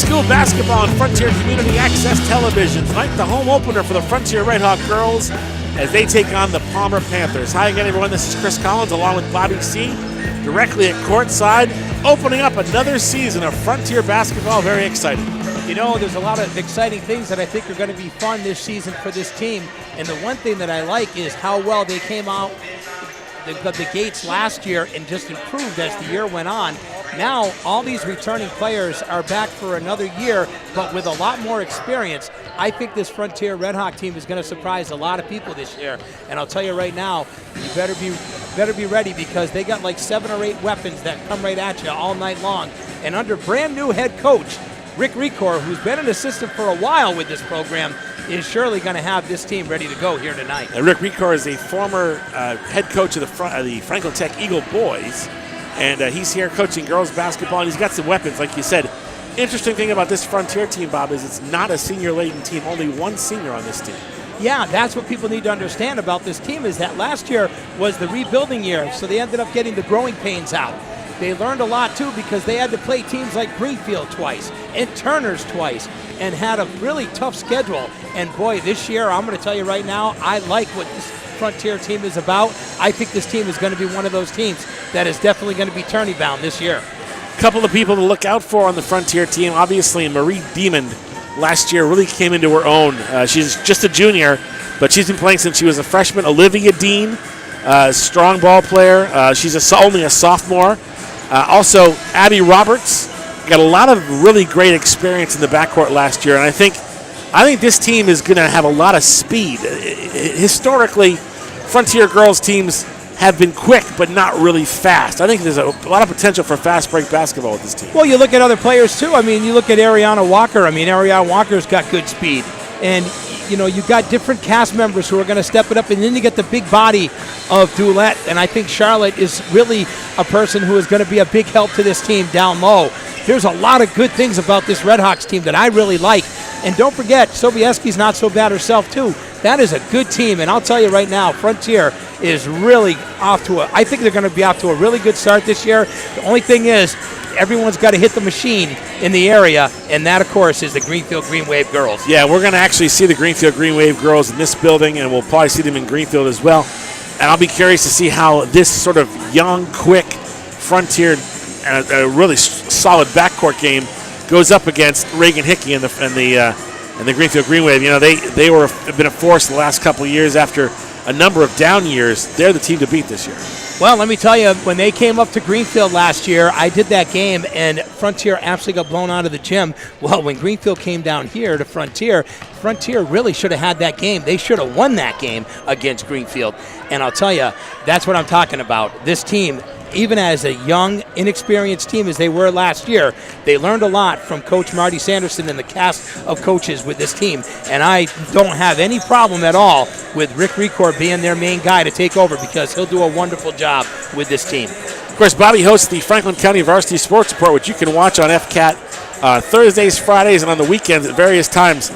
school basketball on Frontier Community Access Television. Tonight, the home opener for the Frontier Red Hawk girls as they take on the Palmer Panthers. Hi again, everyone. This is Chris Collins along with Bobby C. Directly at courtside, opening up another season of Frontier basketball. Very exciting. You know, there's a lot of exciting things that I think are going to be fun this season for this team. And the one thing that I like is how well they came out the gates last year and just improved as the year went on. Now, all these returning players are back for another year, but with a lot more experience. I think this Frontier Red Hawk team is going to surprise a lot of people this year. And I'll tell you right now, you better be ready, because they got like 7 or 8 weapons that come right at you all night long. And under brand new head coach Rick Recor, who's been an assistant for a while with this program, is surely going to have this team ready to go here tonight. Rick Recor is a former head coach of the Franklin Tech Eagle boys, and he's here coaching girls basketball, and he's got some weapons, like you said. Interesting thing about this Frontier team, Bob, is it's not a senior-laden team. Only one senior on this team. Yeah, that's what people need to understand about this team, is that last year was the rebuilding year, so they ended up getting the growing pains out. They learned a lot, too, because they had to play teams like Greenfield twice and Turner's twice and had a really tough schedule. And, boy, this year, I'm going to tell you right now, I like what this Frontier team is about. I think this team is going to be one of those teams that is definitely going to be tourney-bound this year. A couple of people to look out for on the Frontier team. Obviously, Marie Diamond last year really came into her own. She's just a junior, but she's been playing since she was a freshman. Olivia Dean, strong ball player. She's only a sophomore. Also, Abby Roberts got a lot of really great experience in the backcourt last year, and I think this team is going to have a lot of speed. Historically, Frontier girls teams have been quick but not really fast. I think there's a lot of potential for fast break basketball with this team. Well, you look at other players too. I mean, you look at Ariana Walker. I mean, Ariana Walker's got good speed. And, you know, you've got different cast members who are going to step it up, and then you get the big body of Dulette. And I think Charlotte is really a person who is going to be a big help to this team down low. There's a lot of good things about this Red Hawks team that I really like. And don't forget, Sobieski's not so bad herself, too. That is a good team, and I'll tell you right now, Frontier is really I think they're going to be off to a really good start this year. The only thing is, everyone's got to hit the machine in the area, and that, of course, is the Greenfield Green Wave girls. Yeah, we're going to actually see the Greenfield Green Wave girls in this building, and we'll probably see them in Greenfield as well. And I'll be curious to see how this sort of young, quick Frontier and a really solid backcourt game goes up against Reagan Hickey and the Greenfield Green Wave. You know, have been a force the last couple of years after a number of down years. They're the team to beat this year. Well, let me tell you, when they came up to Greenfield last year, I did that game, and Frontier absolutely got blown out of the gym. Well, when Greenfield came down here to Frontier really should have had that game. They should have won that game against Greenfield. And I'll tell you, that's what I'm talking about. This team, even as a young, inexperienced team as they were last year, they learned a lot from Coach Marty Sanderson and the cast of coaches with this team. And I don't have any problem at all with Rick Recor being their main guy to take over, because he'll do a wonderful job with this team. Of course, Bobby hosts the Franklin County Varsity Sports Report, which you can watch on FCAT Thursdays, Fridays, and on the weekends at various times.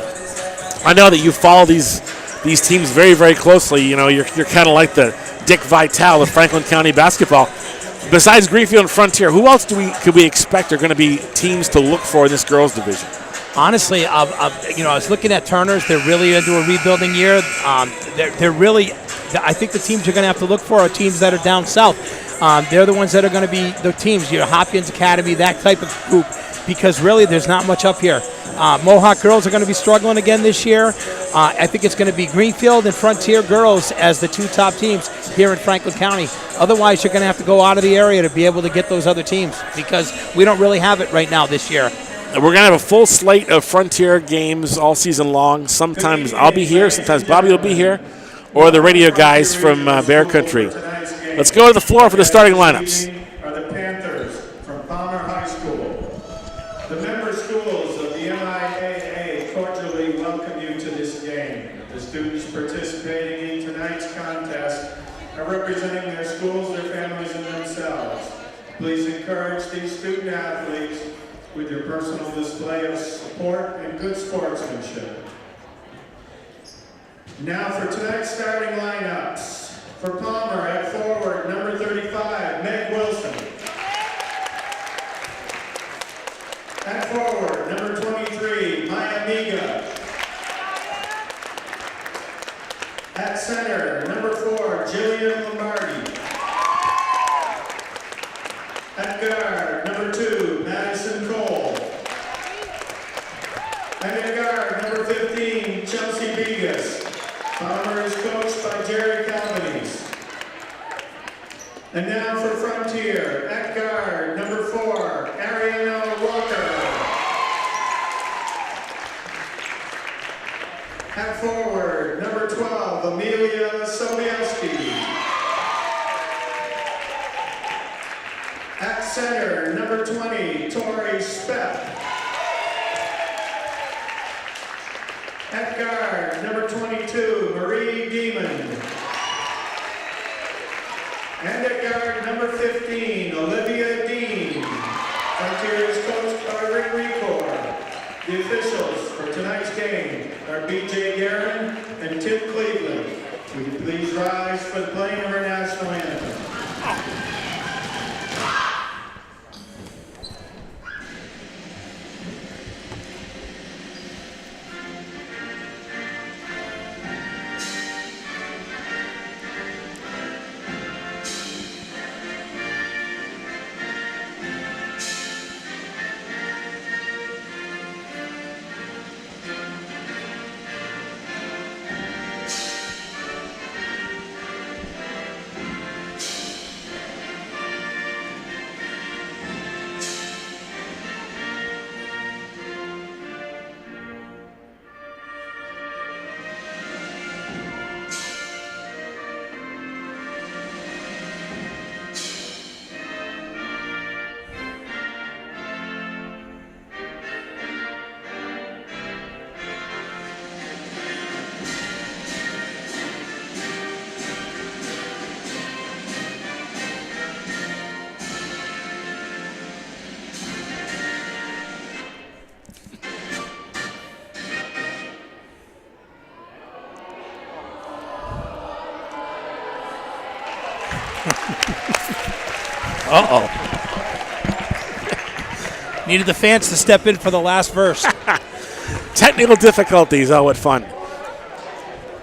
I know that you follow these teams very, very closely. You know, you're kind of like the Dick Vitale of Franklin County basketball. Besides Greenfield and Frontier, who else could we expect are going to be teams to look for in this girls' division? Honestly, I was looking at Turner's. They're really into a rebuilding year. They're really, I think the teams you're going to have to look for are teams that are down south. They're the ones that are going to be the teams, Hopkins Academy, that type of group, because really there's not much up here. Mohawk girls are going to be struggling again this year. I think it's going to be Greenfield and Frontier girls as the two top teams here in Franklin County. Otherwise, you're going to have to go out of the area to be able to get those other teams, because we don't really have it right now this year. We're going to have a full slate of Frontier games all season long. Sometimes I'll be here, sometimes Bobby will be here, or the radio guys from Bear Country. Let's go to the floor for the starting lineups. Are the Panthers from Palmer High School. The member schools of the MIAA cordially welcome you to this game. The students participating in tonight's contest are representing their schools, their families, and themselves. Please encourage these student athletes with your personal display of support and good sportsmanship. Now for tonight's starting lineups. For Palmer at forward, number 35, Meg Wilson. At forward, number center, number 4, Jillian Lombardi. At guard, number 2, Madison Cole. And at guard, number 15, Chelsea Begas. Palmer is coached by Jerry Calvinese. And now for Frontier, at guard, number 4, Ariana Walker. At forward, number 12, Amelia Sobielski. At center, number 20, Tori Speck. At guard, number 22, Marie Demon. And at guard, number 15, Olivia Dean. Frontier is coached by Rick Recor. The officials for tonight's game are B.J. Guerin and Tim Cleveland. Will you please rise for the playing of our national anthem? Uh-oh. Needed the fans to step in for the last verse. Technical difficulties, oh, what fun.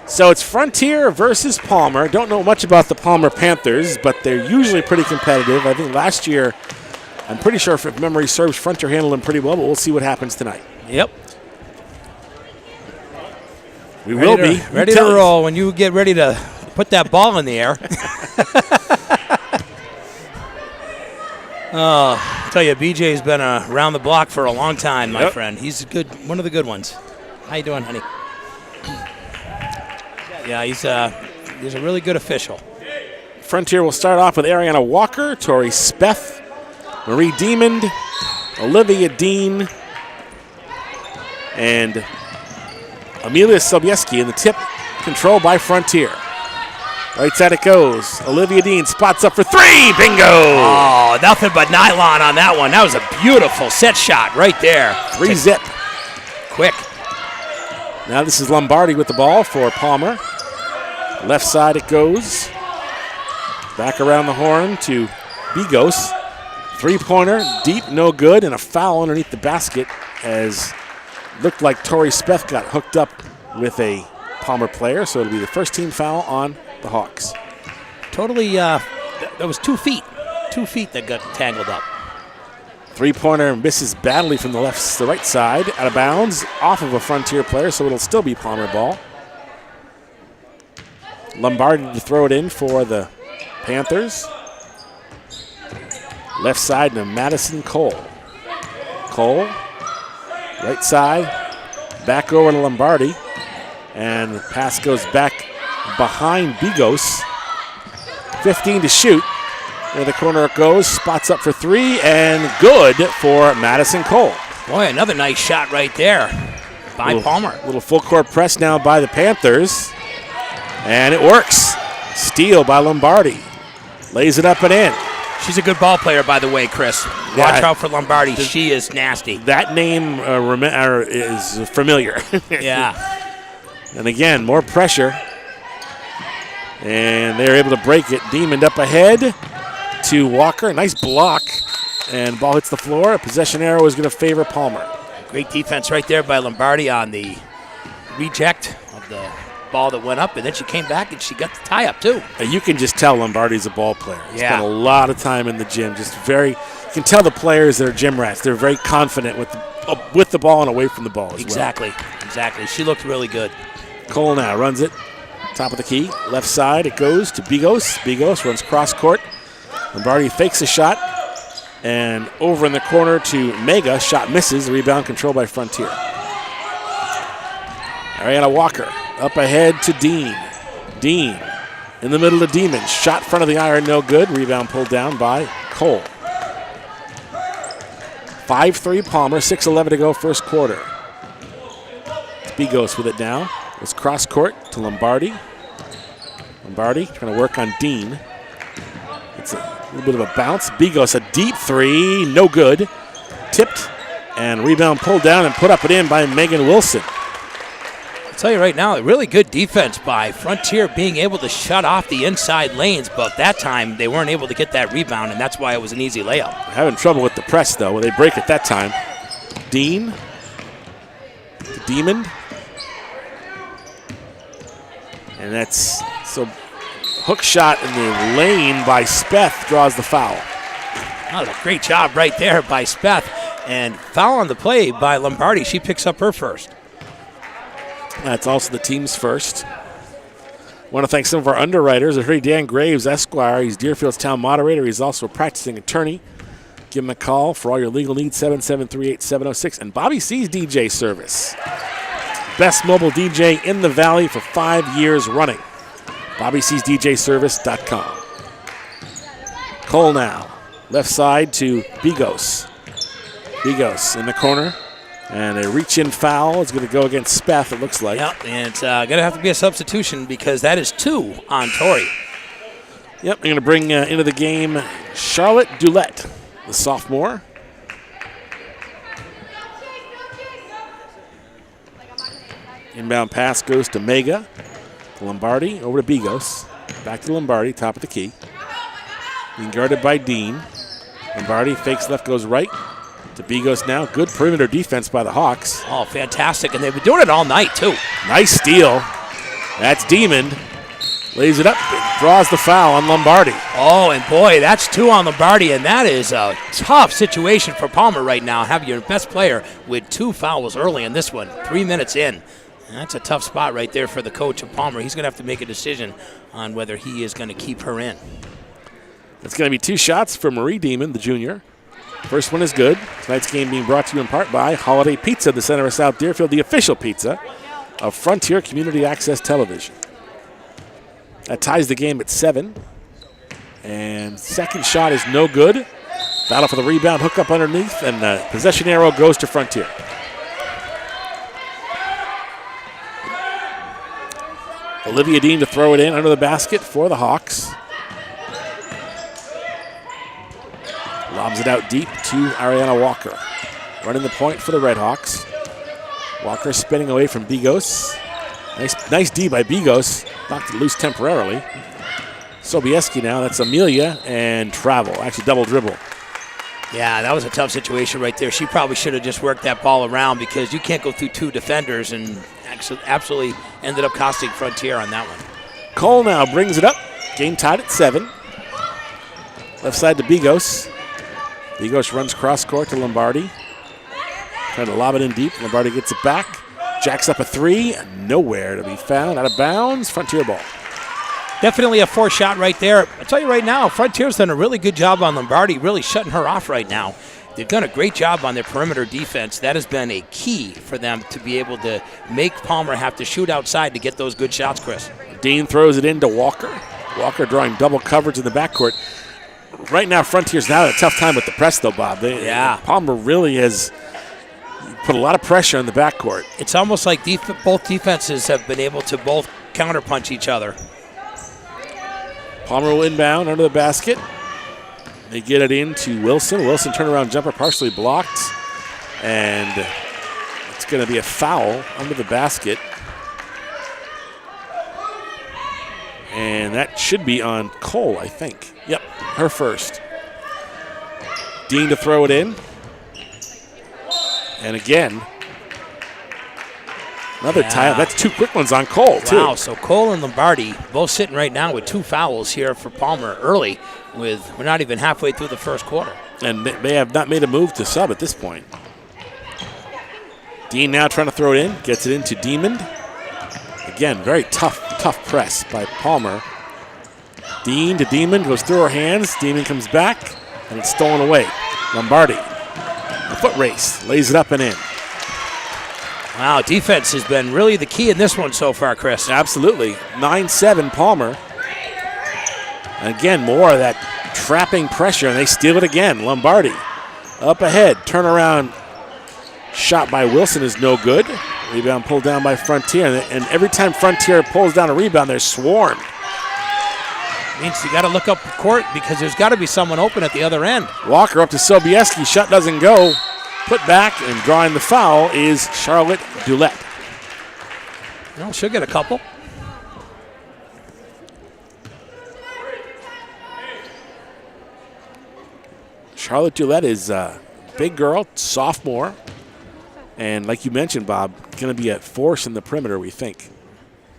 So it's Frontier versus Palmer. Don't know much about the Palmer Panthers, but they're usually pretty competitive. I think last year, I'm pretty sure if memory serves, Frontier handled them pretty well, but we'll see what happens tonight. Yep. We will be. Ready to roll when you get ready to put that ball in the air. Oh, I tell you, BJ's been around the block for a long time, my friend. He's one of the good ones. How you doing, honey? Yeah, he's a really good official. Frontier will start off with Ariana Walker, Tori Speth, Marie Demond, Olivia Dean, and Amelia Sobieski in the tip, controlled by Frontier. Right side it goes. Olivia Dean spots up for 3. Bingo! Oh, nothing but nylon on that one. That was a beautiful set shot right there. 3-zip. Quick. Now this is Lombardi with the ball for Palmer. Left side it goes. Back around the horn to Bigos. 3-pointer, deep, no good, and a foul underneath the basket as looked like Tori Speth got hooked up with a Palmer player, so it'll be the first team foul on the Hawks. Totally, that was 2 feet. 2 feet that got tangled up. 3-pointer misses badly from the right side, out of bounds, off of a Frontier player, so it'll still be Palmer ball. Lombardi to throw it in for the Panthers. Left side to Madison Cole. Cole, right side, back over to Lombardi, and the pass goes back behind Bigos. 15 to shoot. Near the corner it goes, spots up for 3, and good for Madison Cole. Boy, another nice shot right there by Palmer. Little full court press now by the Panthers, and it works. Steal by Lombardi. Lays it up and in. She's a good ball player, by the way, Chris. Watch out for Lombardi. She is nasty. That name is familiar. Yeah. And again, more pressure. And they're able to break it. Demon up ahead to Walker. Nice block. And ball hits the floor. A possession arrow is going to favor Palmer. Great defense right there by Lombardi on the reject of the ball that went up, and then she came back and she got the tie up too. You can just tell Lombardi's a ball player. He Yeah. spent a lot of time in the gym. You can tell the players that are gym rats. They're very confident with the ball and away from the ball as Exactly. She looked really good. well. Cole now runs it. Top of the key. Left side, it goes to Bigos. Bigos runs cross court. Lombardi fakes a shot. And over in the corner to Mega. Shot misses. Rebound controlled by Frontier. Ariana Walker up ahead to Dean. Dean in the middle of Demon. Shot front of the iron, no good. Rebound pulled down by Cole. 5-3 Palmer, 6:11 to go first quarter. It's Bigos with it now. It's cross court to Lombardi. Lombardi trying to work on Dean. It's a little bit of a bounce. Bigos, a deep three, no good. Tipped and rebound pulled down and put up and in by Megan Wilson. I'll tell you right now, a really good defense by Frontier being able to shut off the inside lanes, but that time they weren't able to get that rebound, and that's why it was an easy layup. Having trouble with the press, though. They break it that time. Dean to Demon. And that's so hook shot in the lane by Speth draws the foul. That was a great job right there by Speth. And foul on the play by Lombardi. She picks up her first. That's also the team's first. Want to thank some of our underwriters. Attorney Dan Graves, Esquire. He's Deerfield's town moderator. He's also a practicing attorney. Give him a call for all your legal needs, 773-8706. And Bobby C's DJ service. Best mobile DJ in the Valley for 5 years running. BobbyC'sDJService.com. Cole now. Left side to Bigos. Bigos in the corner. And a reach-in foul is going to go against Speth, it looks like. Yep, and it's going to have to be a substitution because that is 2 on Tori. Yep, they're going to bring into the game Charlotte Dulett, the sophomore. Inbound pass goes to Mega. To Lombardi, over to Bigos. Back to Lombardi, top of the key. Being guarded by Dean. Lombardi fakes left, goes right. To Bigos now. Good perimeter defense by the Hawks. Oh, fantastic. And they've been doing it all night, too. Nice steal. That's Demon. Lays it up, draws the foul on Lombardi. Oh, and boy, that's 2 on Lombardi, and that is a tough situation for Palmer right now. Have your best player with 2 fouls early in this one, 3 minutes in. And that's a tough spot right there for the coach of Palmer. He's going to have to make a decision on whether he is going to keep her in. It's going to be 2 shots for Marie Demon, the junior. First one is good. Tonight's game being brought to you in part by Holiday Pizza, the center of South Deerfield, the official pizza of Frontier Community Access Television. That ties the game at 7. And second shot is no good. Battle for the rebound, hook up underneath, and the possession arrow goes to Frontier. Olivia Dean to throw it in under the basket for the Hawks. Lobs it out deep to Ariana Walker. Running the point for the Red Hawks. Walker spinning away from Bigos. Nice D by Bigos. Knocked it loose temporarily. Sobieski now, that's Amelia, and travel. Actually, double dribble. Yeah, that was a tough situation right there. She probably should have just worked that ball around because you can't go through 2 defenders, and absolutely ended up costing Frontier on that one. Cole now brings it up. Game tied at 7. Left side to Bigos. Bigos runs cross court to Lombardi. Trying to lob it in deep. Lombardi gets it back. Jacks up a 3. Nowhere to be found. Out of bounds. Frontier ball. Definitely a 4 shot right there. I'll tell you right now, Frontier's done a really good job on Lombardi, really shutting her off right now. They've done a great job on their perimeter defense. That has been a key for them to be able to make Palmer have to shoot outside to get those good shots, Chris. Dean throws it into Walker. Walker drawing double coverage in the backcourt. Right now, Frontier's now having a tough time with the press, though, Bob. Palmer really has put a lot of pressure on the backcourt. It's almost like both defenses have been able to both counterpunch each other. Palmer will inbound under the basket. They get it into Wilson. Wilson turnaround jumper partially blocked. And it's going to be a foul under the basket. And that should be on Cole, I think. Yep, her first. Dean to throw it in. And again, Another tie. That's two quick ones on Cole, too. Wow, so Cole and Lombardi both sitting right now with 2 fouls here for Palmer early. We're not even halfway through the first quarter. And they have not made a move to sub at this point. Dean now trying to throw it in. Gets it into Demond. Again, very tough press by Palmer. Dean to Demond, goes through her hands. Demond comes back, and it's stolen away. Lombardi, a foot race, lays it up and in. Wow, defense has been really the key in this one so far, Chris. Absolutely. 9-7 Palmer. And again, more of that trapping pressure, and they steal it again. Lombardi up ahead. Turnaround shot by Wilson is no good. Rebound pulled down by Frontier. And every time Frontier pulls down a rebound, they're swarmed. Means you got to look up the court because there's got to be someone open at the other end. Walker up to Sobieski. Shot doesn't go. Put back and drawing the foul is Charlotte Dulett. Well, she'll get a couple. Charlotte Dulett is a big girl, sophomore. And like you mentioned, Bob, going to be a force in the perimeter, we think,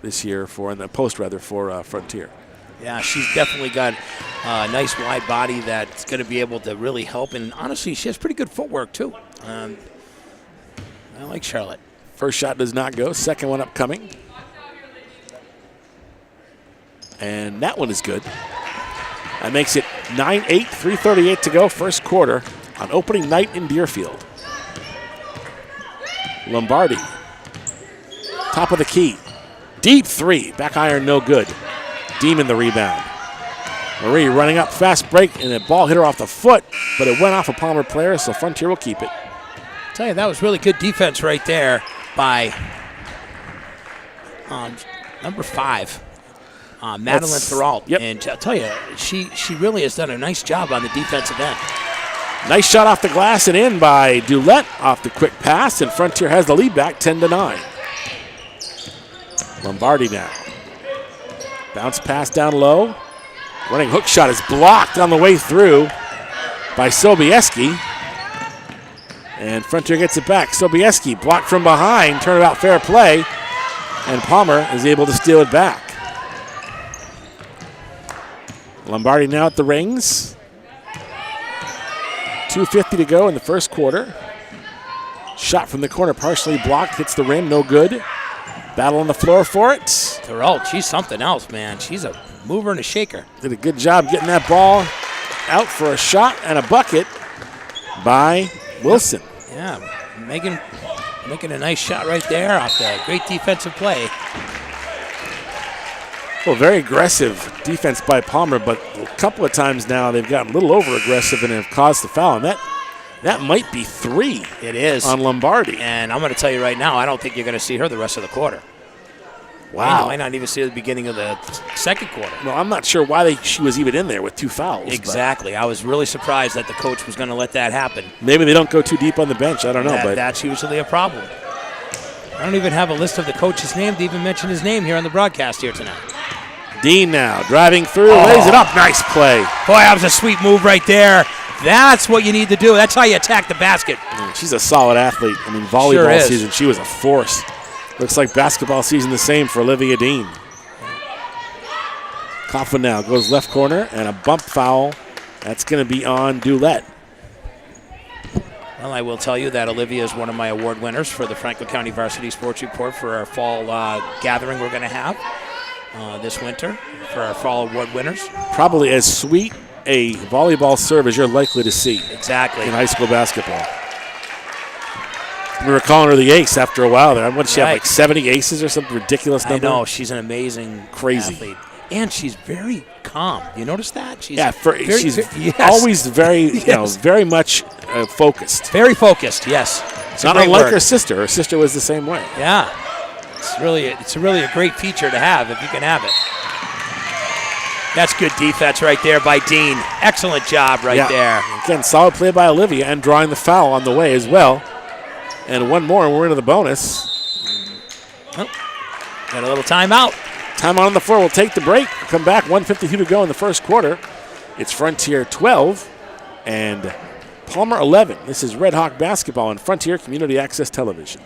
this year in the post for Frontier. Yeah, she's definitely got a nice wide body that's going to be able to really help. And honestly, she has pretty good footwork, too. I like Charlotte. First shot does not go. Second one upcoming. And that one is good. That makes it 9-8, 3:38 to go, first quarter on opening night in Deerfield. Lombardi, top of the key. Deep three, back iron no good. Demon the rebound. Marie running up, fast break, and the ball hit her off the foot, but it went off a Palmer player, so Frontier will keep it. I'll tell you, that was really good defense right there by number 5, Madeline Thoralt. Yep. And I'll tell you, she really has done a nice job on the defensive end. Nice shot off the glass and in by Dulett off the quick pass, and Frontier has the lead back 10-9. Lombardi now. Bounce pass down low. Running hook shot is blocked on the way through by Sobieski. And Frontier gets it back. Sobieski blocked from behind, turnabout fair play, and Palmer is able to steal it back. Lombardi now at the rings. 2:50 to go in the first quarter. Shot from the corner partially blocked, hits the rim, no good. Battle on the floor for it. Thoralt, she's something else, man. She's a mover and a shaker. Did a good job getting that ball out for a shot and a bucket by Wilson. Yeah, making a nice shot right there off the great defensive play. Well, very aggressive defense by Palmer, but a couple of times now they've gotten a little over-aggressive and have caused the foul, and that might be 3. It is. On Lombardi. And I'm going to tell you right now, I don't think you're going to see her the rest of the quarter. Wow. I might not even see her at the beginning of the second quarter. Well, I'm not sure why she was even in there with 2 fouls. Exactly. I was really surprised that the coach was going to let that happen. Maybe they don't go too deep on the bench. I don't know. But that's usually a problem. I don't even have a list of the coach's name to even mention his name here on the broadcast here tonight. Dean now driving through, lays it up. Nice play. Boy, that was a sweet move right there. That's what you need to do. That's how you attack the basket. She's a solid athlete. I mean, volleyball season, she was a force. Looks like basketball season the same for Olivia Dean. Coughlin now goes left corner, and a bump foul. That's going to be on Dulett. Well, I will tell you that Olivia is one of my award winners for the Franklin County Varsity Sports Report for our fall gathering we're going to have this winter for our fall award winners. Probably as sweet a volleyball serve as you're likely to see. Exactly. In high school basketball. We were calling her the ace after a while there. What did she have, like 70 aces or something ridiculous number? I know. She's an amazing crazy athlete. And she's very calm. You notice that? She's she's always very, very much focused. Very focused, yes. It's not unlike her sister. Her sister was the same way. Yeah. It's really a great feature to have if you can have it. That's good defense right there by Dean. Excellent job right there. Again, solid play by Olivia and drawing the foul on the way as well. And one more, and we're into the bonus. Oh, got a little timeout. Timeout on the floor. We'll take the break. We'll come back. 1:52 to go in the first quarter. It's Frontier 12 and Palmer 11. This is Red Hawk basketball on Frontier Community Access Television.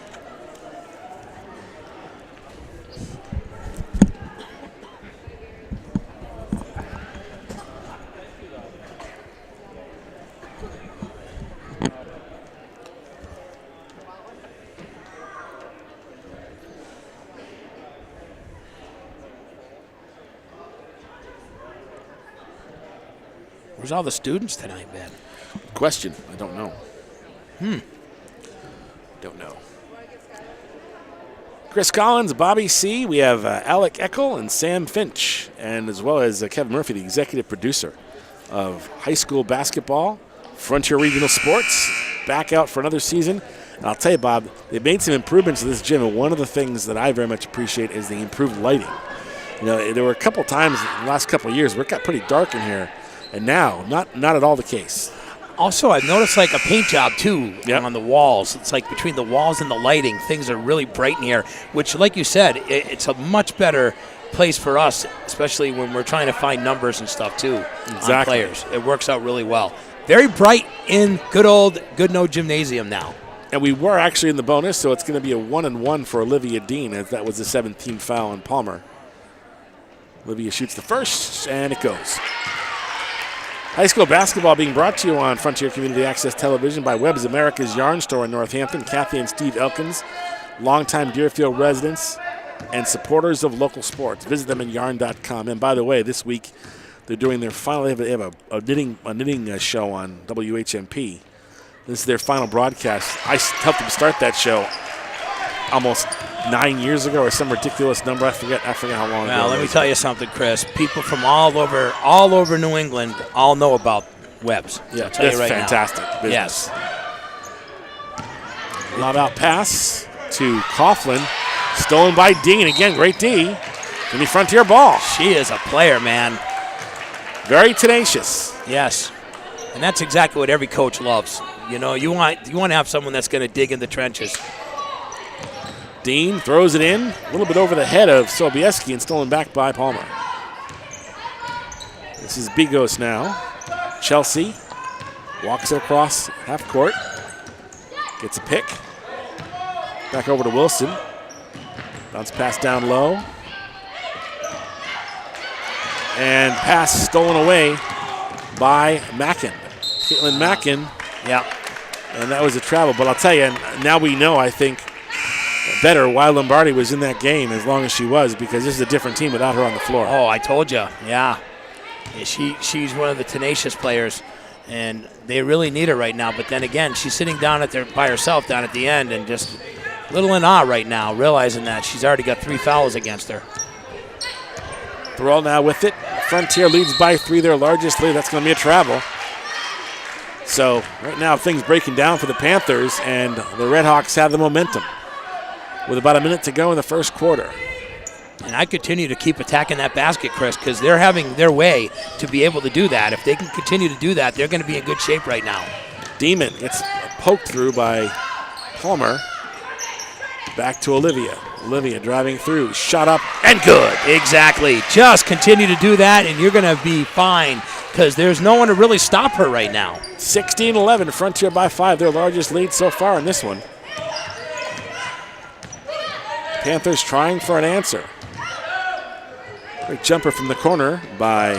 Where's all the students tonight, man? Question. I don't know. Don't know. Chris Collins, Bobby C. We have Alec Eckel and Sam Finch, and as well as Kevin Murphy, the executive producer of high school basketball, Frontier Regional Sports, back out for another season. And I'll tell you, Bob, they've made some improvements to this gym, and one of the things that I very much appreciate is the improved lighting. You know, there were a couple times in the last couple of years where it got pretty dark in here, and now not at all the case. Also, I've noticed like a paint job too on the walls. It's like between the walls and the lighting, things are really bright in here, which, like you said, it's a much better place for us, especially when we're trying to find numbers and stuff too on players. It works out really well. Very bright in good no gymnasium now. And we were actually in the bonus, so it's going to be a 1-and-1 for Olivia Dean, as that was the 17th foul on Palmer. Olivia shoots the first, and it goes. High school basketball being brought to you on Frontier Community Access Television by Webb's America's Yarn Store in Northampton. Kathy and Steve Elkins, longtime Deerfield residents and supporters of local sports. Visit them at yarn.com. And by the way, this week they're doing their final. They have a knitting show on WHMP. This is their final broadcast. I helped them start that show almost 9 years ago, or some ridiculous number. I forget how long ago. Well, let me tell you something, Chris. People from all over New England all know about Webb's. Yeah, that's right, fantastic business. Yes. Lob out pass to Coughlin, stolen by Dean. Again, great D. Give me Frontier ball. She is a player, man. Very tenacious. Yes, and that's exactly what every coach loves. You know, you want to have someone that's going to dig in the trenches. Dean throws it in, a little bit over the head of Sobieski and stolen back by Palmer. This is Bigos now. Chelsea walks it across half court. Gets a pick. Back over to Wilson. Bounce pass down low. And pass stolen away by Mackin. Caitlin Mackin. Yeah. And that was a travel. But I'll tell you, now we know, I think, better why Lombardi was in that game as long as she was, because this is a different team without her on the floor. Oh, I told you. Yeah. She's one of the tenacious players, and they really need her right now. But then again, she's sitting down by herself down at the end and just a little in awe right now, realizing that she's already got 3 fouls against her. Thrall now with it. Frontier leads by 3, their largest lead. That's going to be a travel. So right now things breaking down for the Panthers, and the Redhawks have the momentum with about a minute to go in the first quarter. And I continue to keep attacking that basket, Chris, because they're having their way to be able to do that. If they can continue to do that, they're going to be in good shape right now. Demon gets poked through by Palmer. Back to Olivia. Olivia driving through. Shot up and good. Exactly. Just continue to do that, and you're going to be fine, because there's no one to really stop her right now. 16-11, Frontier by 5, their largest lead so far in this one. Panthers trying for an answer. Great jumper from the corner by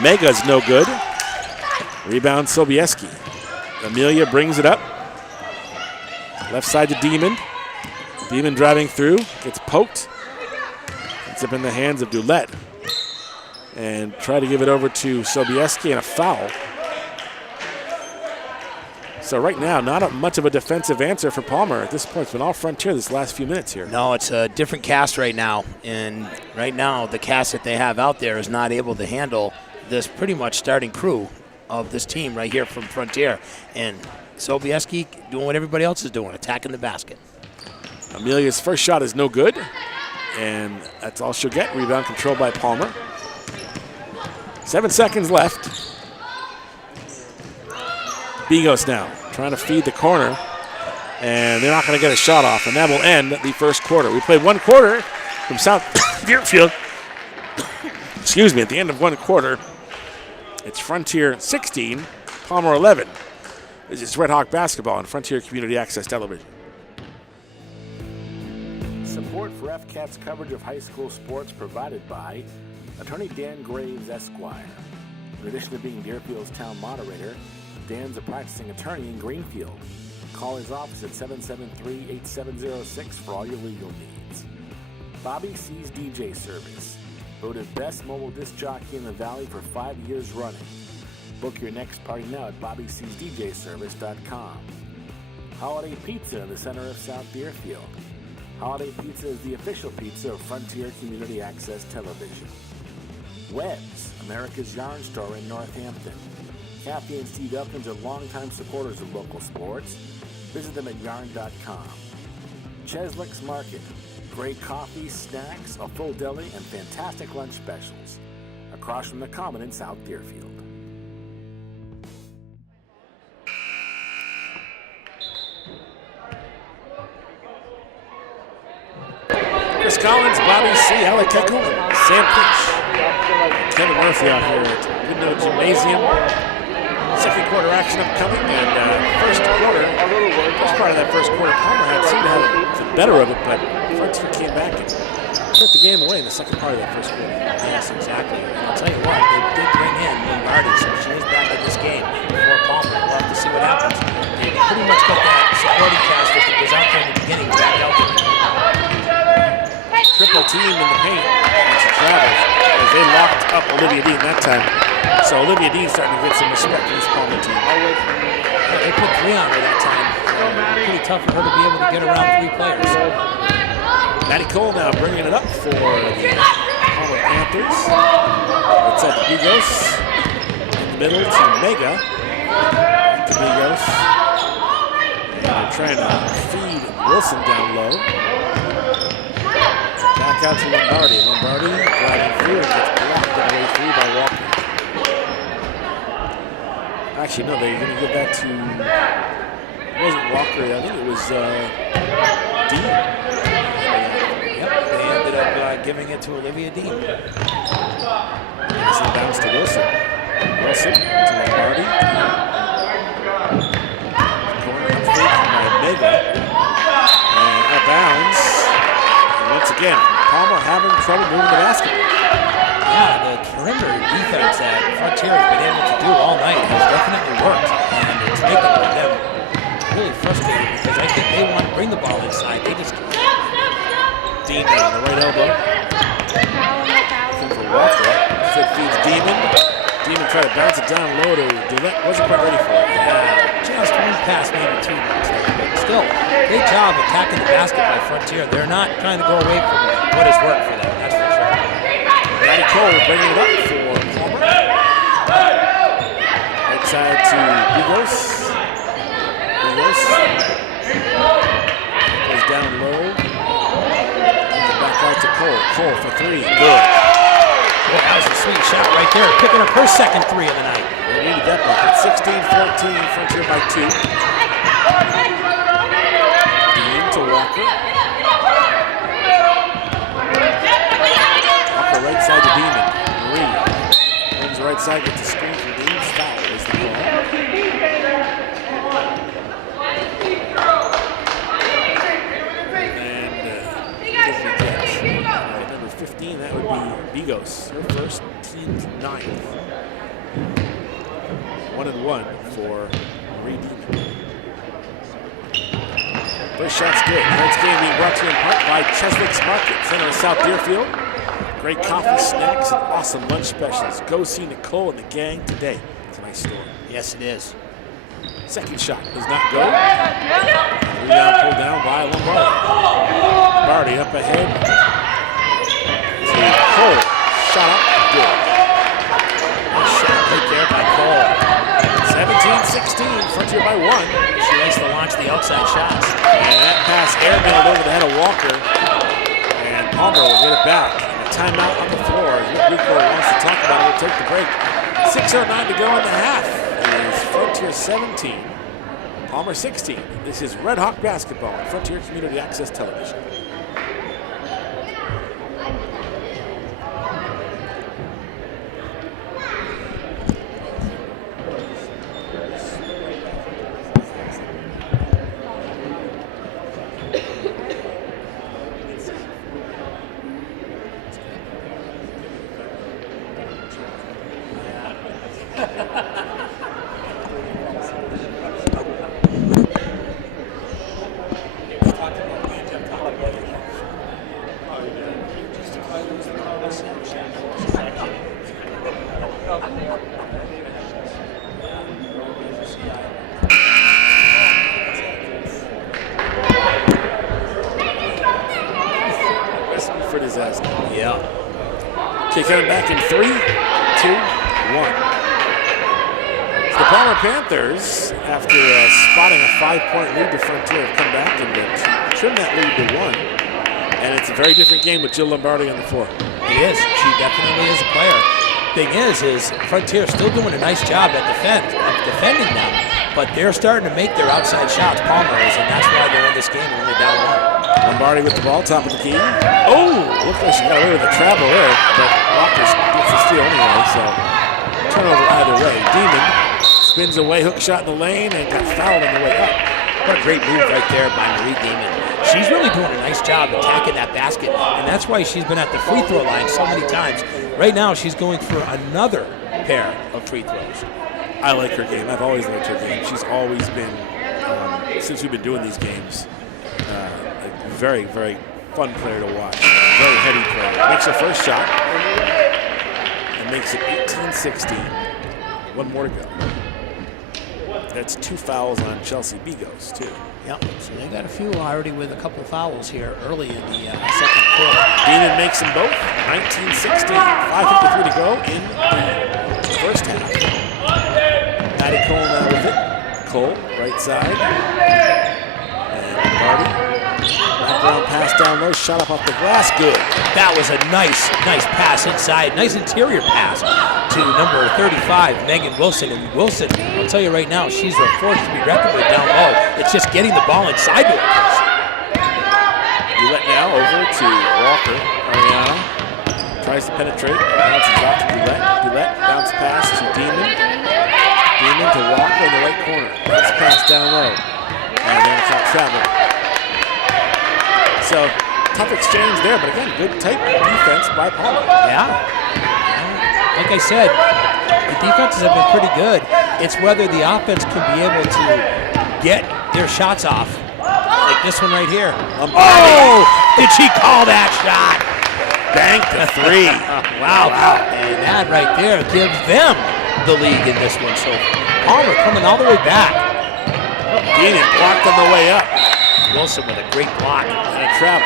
Mega's no good. Rebound Sobieski. Amelia brings it up. Left side to Demon. Demon driving through, gets poked. It's up in the hands of Dulett. And try to give it over to Sobieski, and a foul. So right now, not much of a defensive answer for Palmer at this point. It's been all Frontier this last few minutes here. No, it's a different cast right now. And right now, the cast that they have out there is not able to handle this pretty much starting crew of this team right here from Frontier. And Sobieski doing what everybody else is doing, attacking the basket. Amelia's first shot is no good. And that's all she'll get. Rebound controlled by Palmer. 7 seconds left. Bigos now trying to feed the corner, and they're not going to get a shot off, and that will end the first quarter. We played 1 quarter from South Deerfield. Excuse me, at the end of 1 quarter, it's Frontier 16, Palmer 11. This is Red Hawk basketball on Frontier Community Access Television. Support for FCAT's coverage of high school sports provided by Attorney Dan Graves, Esquire. In addition to being Deerfield's town moderator, Dan's a practicing attorney in Greenfield. Call his office at 773-8706 for all your legal needs. Bobby C's DJ Service, voted best mobile disc jockey in the Valley for 5 years running. Book your next party now at BobbyC'sDJService.com. Holiday Pizza in the center of South Deerfield. Holiday Pizza is the official pizza of Frontier Community Access Television. Webb's, America's yarn store in Northampton. Kathy and Steve Elkins are longtime supporters of local sports. Visit them at yarn.com. Cheslick's Market. Great coffee, snacks, a full deli, and fantastic lunch specials. Across from the Common in South Deerfield. Chris Collins, Bobby C., Alec Keckle, and Sam Pitch. Kevin Murphy out here at Goodnoe Gymnasium. Second quarter action upcoming, and first part of that first quarter, Palmer had seemed to have the better of it, but Frontier came back and took the game away in the second part of that first quarter. Yes, exactly. And I'll tell you what, they did bring in Lombardi, so she is back in this game before Palmer. We'll have to see what happens. They pretty much got that supporting cast that was out there in the beginning back out there. Triple team in the paint against the Travels as they locked up Olivia Dean that time. So Olivia Dean's starting to get some respect for this Palmer team. Yeah, they put 3 on her that time. Pretty tough for her to be able to get around 3 players. Maddie Cole now bringing it up for the Palmer Panthers. It's at Bigos in the middle to Mega. To Bigos. And they're trying to feed Wilson down low. Back out to Lombardi. Lombardi driving through and gets blocked on the way through by Walker. Actually, no, they're going to give that to, it wasn't Walker, I think it was Dean. Yep, they ended up giving it to Olivia Dean. As it bounced to Wilson. Wilson to Lombardi. Corner fake by Mega. And out of bounds. And once again, Palmer having trouble moving the basket. Yeah, the perimeter defense that Frontier has been able to do all night has definitely worked, and it's making them really frustrated because I think they want to bring the ball inside. They just can't. Dean on the right elbow. Looking for Walker. Fit feeds Demon. Demon tried to bounce it down low to Dillette. Wasn't quite ready for it. Yeah, just one pass, maybe 2 minutes there, but still, great job attacking the basket by Frontier. They're not trying to go away from what has worked for them, that's for sure. Maddie Cole bringing it up for Palmer. Right side to Bigos. Bigos. Goes down low. Back out to Cole. Cole for 3. Good. Boy, that was a sweet shot right there. Picking up her second 3 of the night. They needed that bucket. 16-14, Frontier by 2. Dean to Walker. Right side to Demon. Marie brings the right side, gets the screen from Dean's foul is the ball. And number 15, that would be Bigos. Her first, team's 9th. 1-1 for Marie Demon. First shot's good. Tonight's game being brought to you in part by Cheslick's Market, center of South Deerfield. Great coffee, snacks, and awesome lunch specials. Go see Nicole and the gang today. It's a nice store. Yes, it is. Second shot does not go. Rebound pulled down by Lombardi. Lombardi up ahead. Cole. Shot up. Good. Nice shot right there by Cole. 17-16. Frontier by 1. She likes to launch the outside shots. And that pass airmailed over the head of Walker. And Palmer will get it back. Timeout on the floor. As Rick Rico wants to talk about it, we'll take the break. 6:09 to go in the half. It is Frontier 17, Palmer 16. This is Red Hawk basketball on Frontier Community Access Television. for disaster. Yeah. Okay, coming back in 3, 2, 1. So the Palmer Panthers, after spotting a 5-point lead to Frontier, have come back and trim that lead to 1. And it's a very different game with Jill Lombardi on the floor. It is. She definitely is a player. Thing is Frontier still doing a nice job at defending them, but they're starting to make their outside shots, Palmer is, and that's why they're in this game only down 1. Lombardi with the ball, top of the key. Oh, looks like she got away with a travel there, but Walker gets the steal anyway, so turnover either way. Demon spins away, hook shot in the lane, and got fouled on the way up. What a great move right there by Marie Demon. She's really doing a nice job attacking that basket, and that's why she's been at the free throw line so many times. Right now, she's going for another pair of free throws. I like her game. I've always liked her game. She's always been, since we've been doing these games, a very, very fun player to watch. Very heady player. Makes her first shot and makes it 18-16. One more to go. That's 2 fouls on Chelsea Bigos, too. Yep, so they got a few already with a couple fouls here early in the second quarter. Demon makes them both. 19-16. 5:53 to go in the first half. Patty Cole now with it. Cole, right side. And Lombardi. Wraparound pass down low, shot up off the glass, good. That was a nice pass inside, nice interior pass to number 35, Megan Wilson. And Wilson, I'll tell you right now, she's a force to be reckoned with down low. It's just getting the ball inside to her. Roulette now over to Walker. Ariana tries to penetrate, bounces off to Roulette. Roulette bounce pass to Demon. Demon to Walker in the right corner. Bounce pass down low. And then it's out travel. So, tough exchange there, but again, good tight defense by Palmer. Yeah. Like I said, the defenses have been pretty good. It's whether the offense can be able to get their shots off. Like this one right here. Oh! Did she call that shot? Banked a 3. Wow. And that right there gives them the lead in this one. So, Palmer coming all the way back. Demon blocked on the way up. Wilson with a great block and a travel.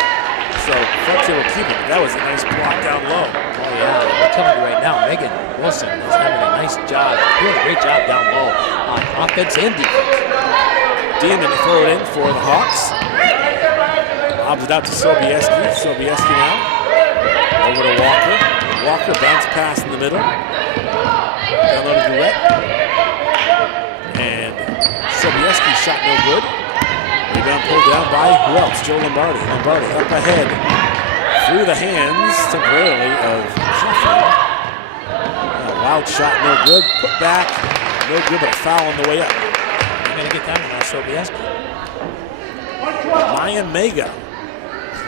So Frontier will keep it. That was a nice block down low. Oh yeah, I'm telling you right now, Megan Wilson is having a nice job, doing a great job down low on offense and defense. Demon to throw it in for the Hawks. Lobs it out to Sobieski. Sobieski now. Over to Walker. Walker bounce pass in the middle. Down low to Roulette. And Sobieski shot no good. Rebound pulled down by who else? Joe Lombardi. Lombardi up ahead. Through the hands temporarily of Coughlin. Wild shot, no good. Put back, no good, but a foul on the way up. You're going to get that one on Sobieski. Maya Mega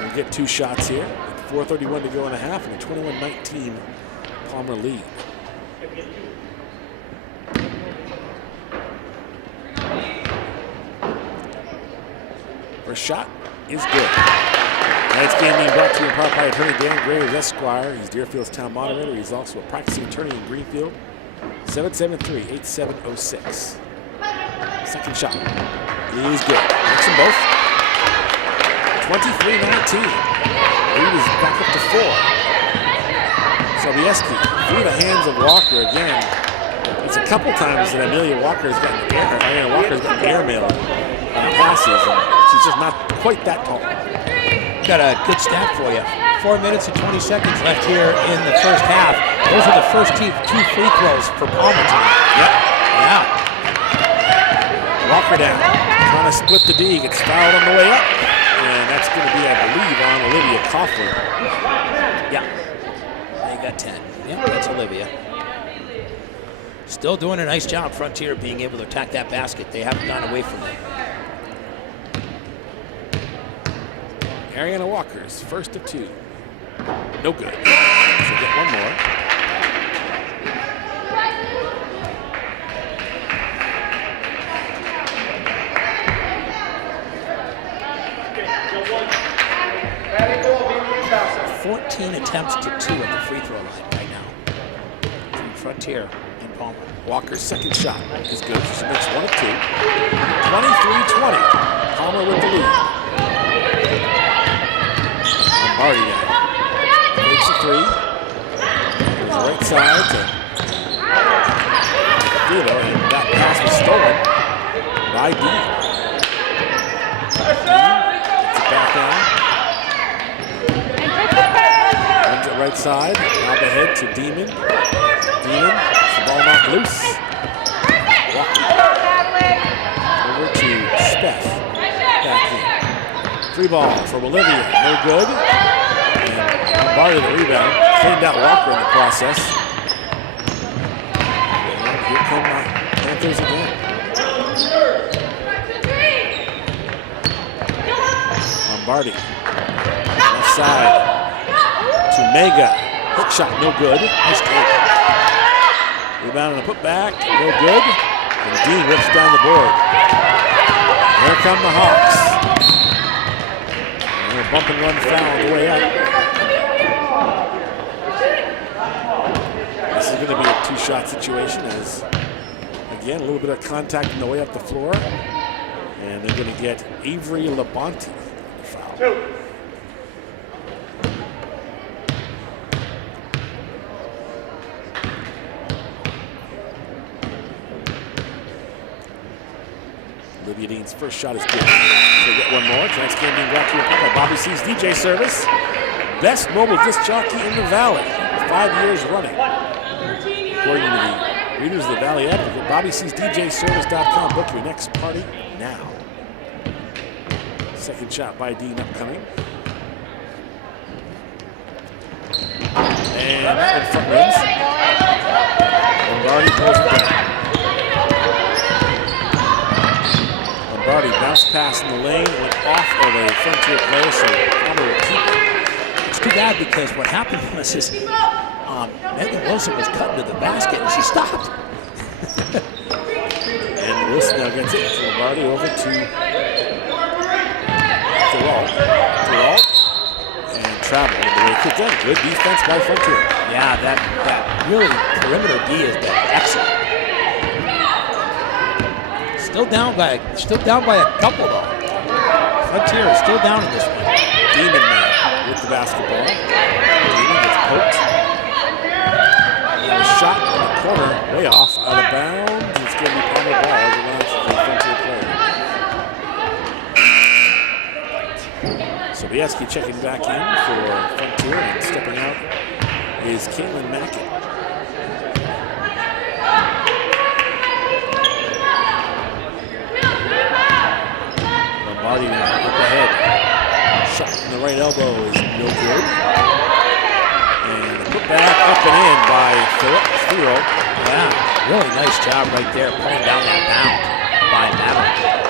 will get 2 shots here. 4:31 to go in a half, and a 21-19 Palmer lead. First shot is good. Tonight's game being brought to you in part by attorney Dan Graves, Esquire. He's Deerfield's town moderator. He's also a practicing attorney in Greenfield. 773-8706. Second shot is good. Makes them both. 23-19. Lead is back up to 4. Sobieski through the hands of Walker again. It's a couple times that Amelia Walker has gotten airmail on passes, and she's just not quite that tall. Got a good stat for you. 4 minutes and 20 seconds left here in the first half. Those are the first 2 free throws for Palmer tonight. Yep. Yeah. Walker down. Trying to split the D. Gets fouled on the way up. And that's going to be, I believe, on Olivia Coughlin. Yeah. They got 10. Yep, that's Olivia. Still doing a nice job, Frontier, being able to attack that basket. They haven't gone away from it. Ariana Walker's first of 2. No good. She'll get one more. Attempts to 2 at the free throw line right now. From Frontier and Palmer. Walker's second shot is good. She makes 1 of 2. 23-20. Palmer with the lead. Lombardi now. the three. Goes right side to Theodore, and that pass was stolen by Dean. Gets it back down. Runs it right side. Now ahead to Demon. Demon gets the ball knocked loose. Walker. Over to Speth. Back in. Free ball from Olivia. No good. And Lombardi the rebound. Cleaned out Walker in the process. And here come the Panthers again. Lombardi. Left side to Mega. Hook shot, no good. Nice take. Rebound and a putback, no good. And Dean rips down the board. Here come the Hawks. And a bump and run foul on the way up. This is going to be a two-shot situation as, again, a little bit of contact on the way up the floor. And they're going to get Avery Labonte foul. Olivia Dean's first shot is good. So get one more. Tonight's game being brought to you by Bobby C's DJ Service. Best mobile disc jockey in the Valley. 5 years running. According to the readers of the Valley Advocate, BobbyC'sDJService.com. Book your next party now. Second shot by Dean upcoming. And that one front rims. Lombardi pulls it down. Lombardi bounced pass in the lane, went off of a Frontier player, so Palmer will keep it. It's too bad because what happened was Megan Wilson was cutting to the basket and she stopped. And Wilson now gets it to Lombardi over to Thural. And travel with the way kick in. Good defense by Frontier. Yeah, that really perimeter D has been excellent. Still down by a couple though. Frontier is still down in this one. Demon now with the basketball. Demon gets poked. And a shot in the corner, way off, out of bounds. It's going to be Palmer ball as it lands for the Frontier player. Sobieski checking back in for Frontier, and stepping out is Caitlin Mackett. Lombardi now up ahead. Shot from the right elbow is no good. And put back up and in by Thural. Yeah, really nice job right there, pulling down that pound by Madeline.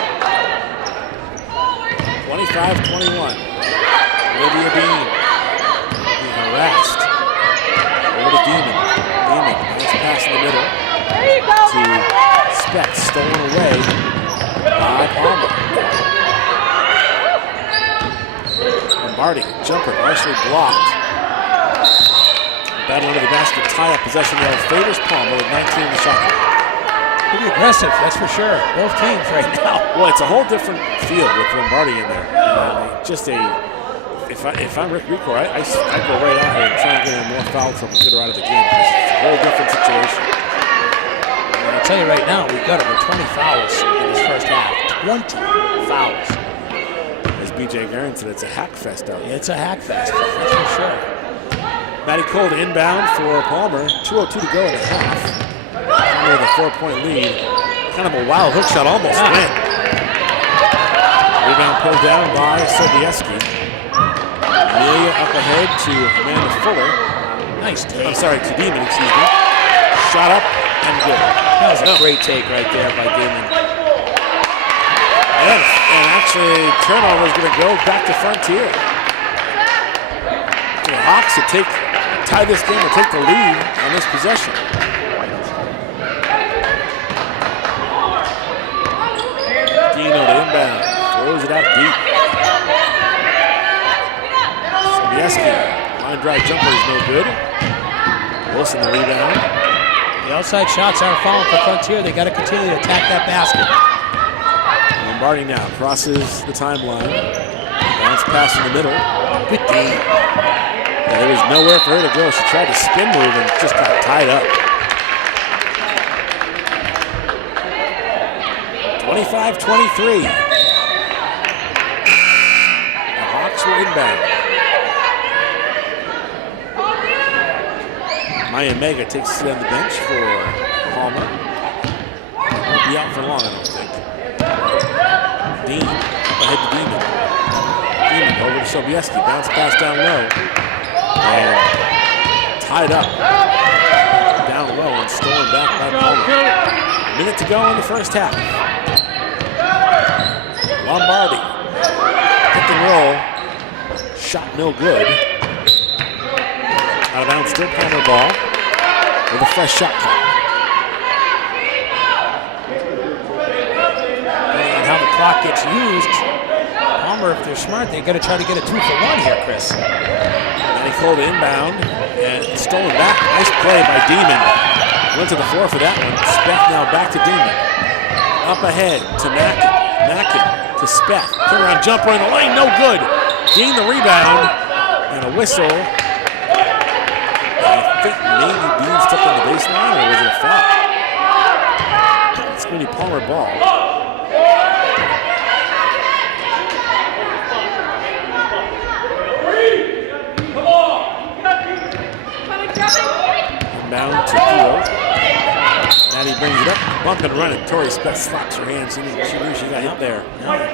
25-21. Olivia Dean being harassed. Over to Demon. Demon, nice pass in the middle. To Speck, stolen away by Palmer. Lombardi, jumper, nicely blocked. Battle under the basket, tie-up possession there. Favors Palmer with 19 in the shot clock. Pretty aggressive, that's for sure. Both teams right now. Well, it's a whole different field with Lombardi in there. Just a, if I'm Rick Rico, I go right out here and try and get her more foul trouble and get her out of the game. Because it's a whole different situation. And I'll tell you right now, we've got over 20 fouls in this first half. 20 fouls. As BJ Guerin said, it's a hack fest out there. It's a hack fest, that's for sure. Maddie Cole to inbound for Palmer. 2:02 to go in the half. Palmer with a 4-point lead. Kind of a wild hook shot, almost went. Rebound pulled down by Sobieski. Amelia up ahead to Amanda Fuller. Nice take. I'm sorry, to Demon, excuse me. Shot up and good. That was a great take right there by Demon. And actually, turnover is going to go back to Frontier. The Hawks to tie this game or take the lead on this possession. Dino to inbound, throws it out deep. Sobieski, line drive jumper is no good. Wilson the rebound. The outside shots aren't falling for Frontier. They got to continue to attack that basket. Lombardi now crosses the timeline. Bounce pass in the middle. Good D. There was nowhere for her to go. She tried to spin move and just got tied up. 25-23. The Hawks will inbound. Maya Mega takes a seat on the bench for Palmer. Won't be out for long, I don't think. Dean, up ahead to Demon. Demon over to Sobieski, bounce pass down low. And tied up down low and stolen back by Palmer. A minute to go in the first half. Lombardi, pick and roll, shot no good. Out of bounds, still Palmer ball with a fresh shot clock. And how the clock gets used, Palmer, if they're smart, they got to try to get a 2-for-1 here, Chris. Danny Cole to inbound and stolen back. Nice play by Demon. Went to the floor for that one. Speck now back to Demon. Up ahead to Mackin. Mackin to Speck. Turn around jumper in the lane, no good. Gain the rebound and a whistle. I think maybe Dean stepped on the baseline, or was it a foul? It's going to be Palmer ball. Inbound to Field. Maddie brings it up, bump and run it. Tori Speck slaps her hands. She knew she got hit there.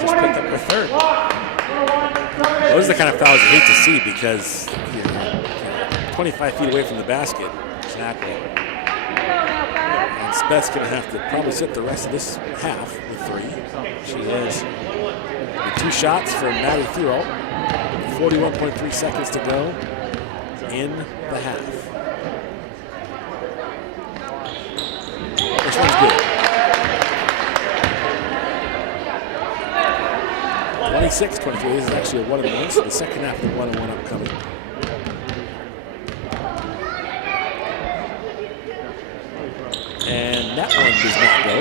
Just picked up her third. Those are the kind of fouls you hate to see because you're 25 feet away from the basket. Exactly. And Speck's going to have to probably sit the rest of this half with 3. She is. And 2 shots for Maddie Thurl. 41.3 seconds to go in the half. This one's good. 26-23. This is actually a 1-1, so the second half of the 1-1 upcoming. And that one does not go.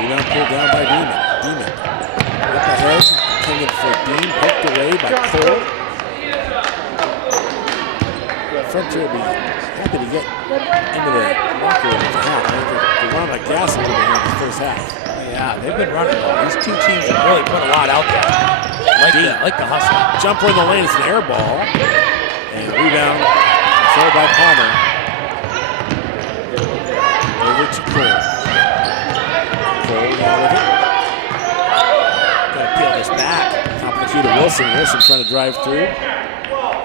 Rebound pulled down by Demon. Demon. Up ahead, intended for Dean, poked away by Cole. Frontier will be happy to get into the locker room at the half. They run like gas a little bit in the first half. Yeah, they've been running. These two teams have really put a lot out there. Like the hustle. Jumper in the lane, it's an air ball. And rebound controlled by Palmer. Over to Cole. Cole down with it. Gotta peel this back. Top of the key to Wilson. Wilson trying to drive through.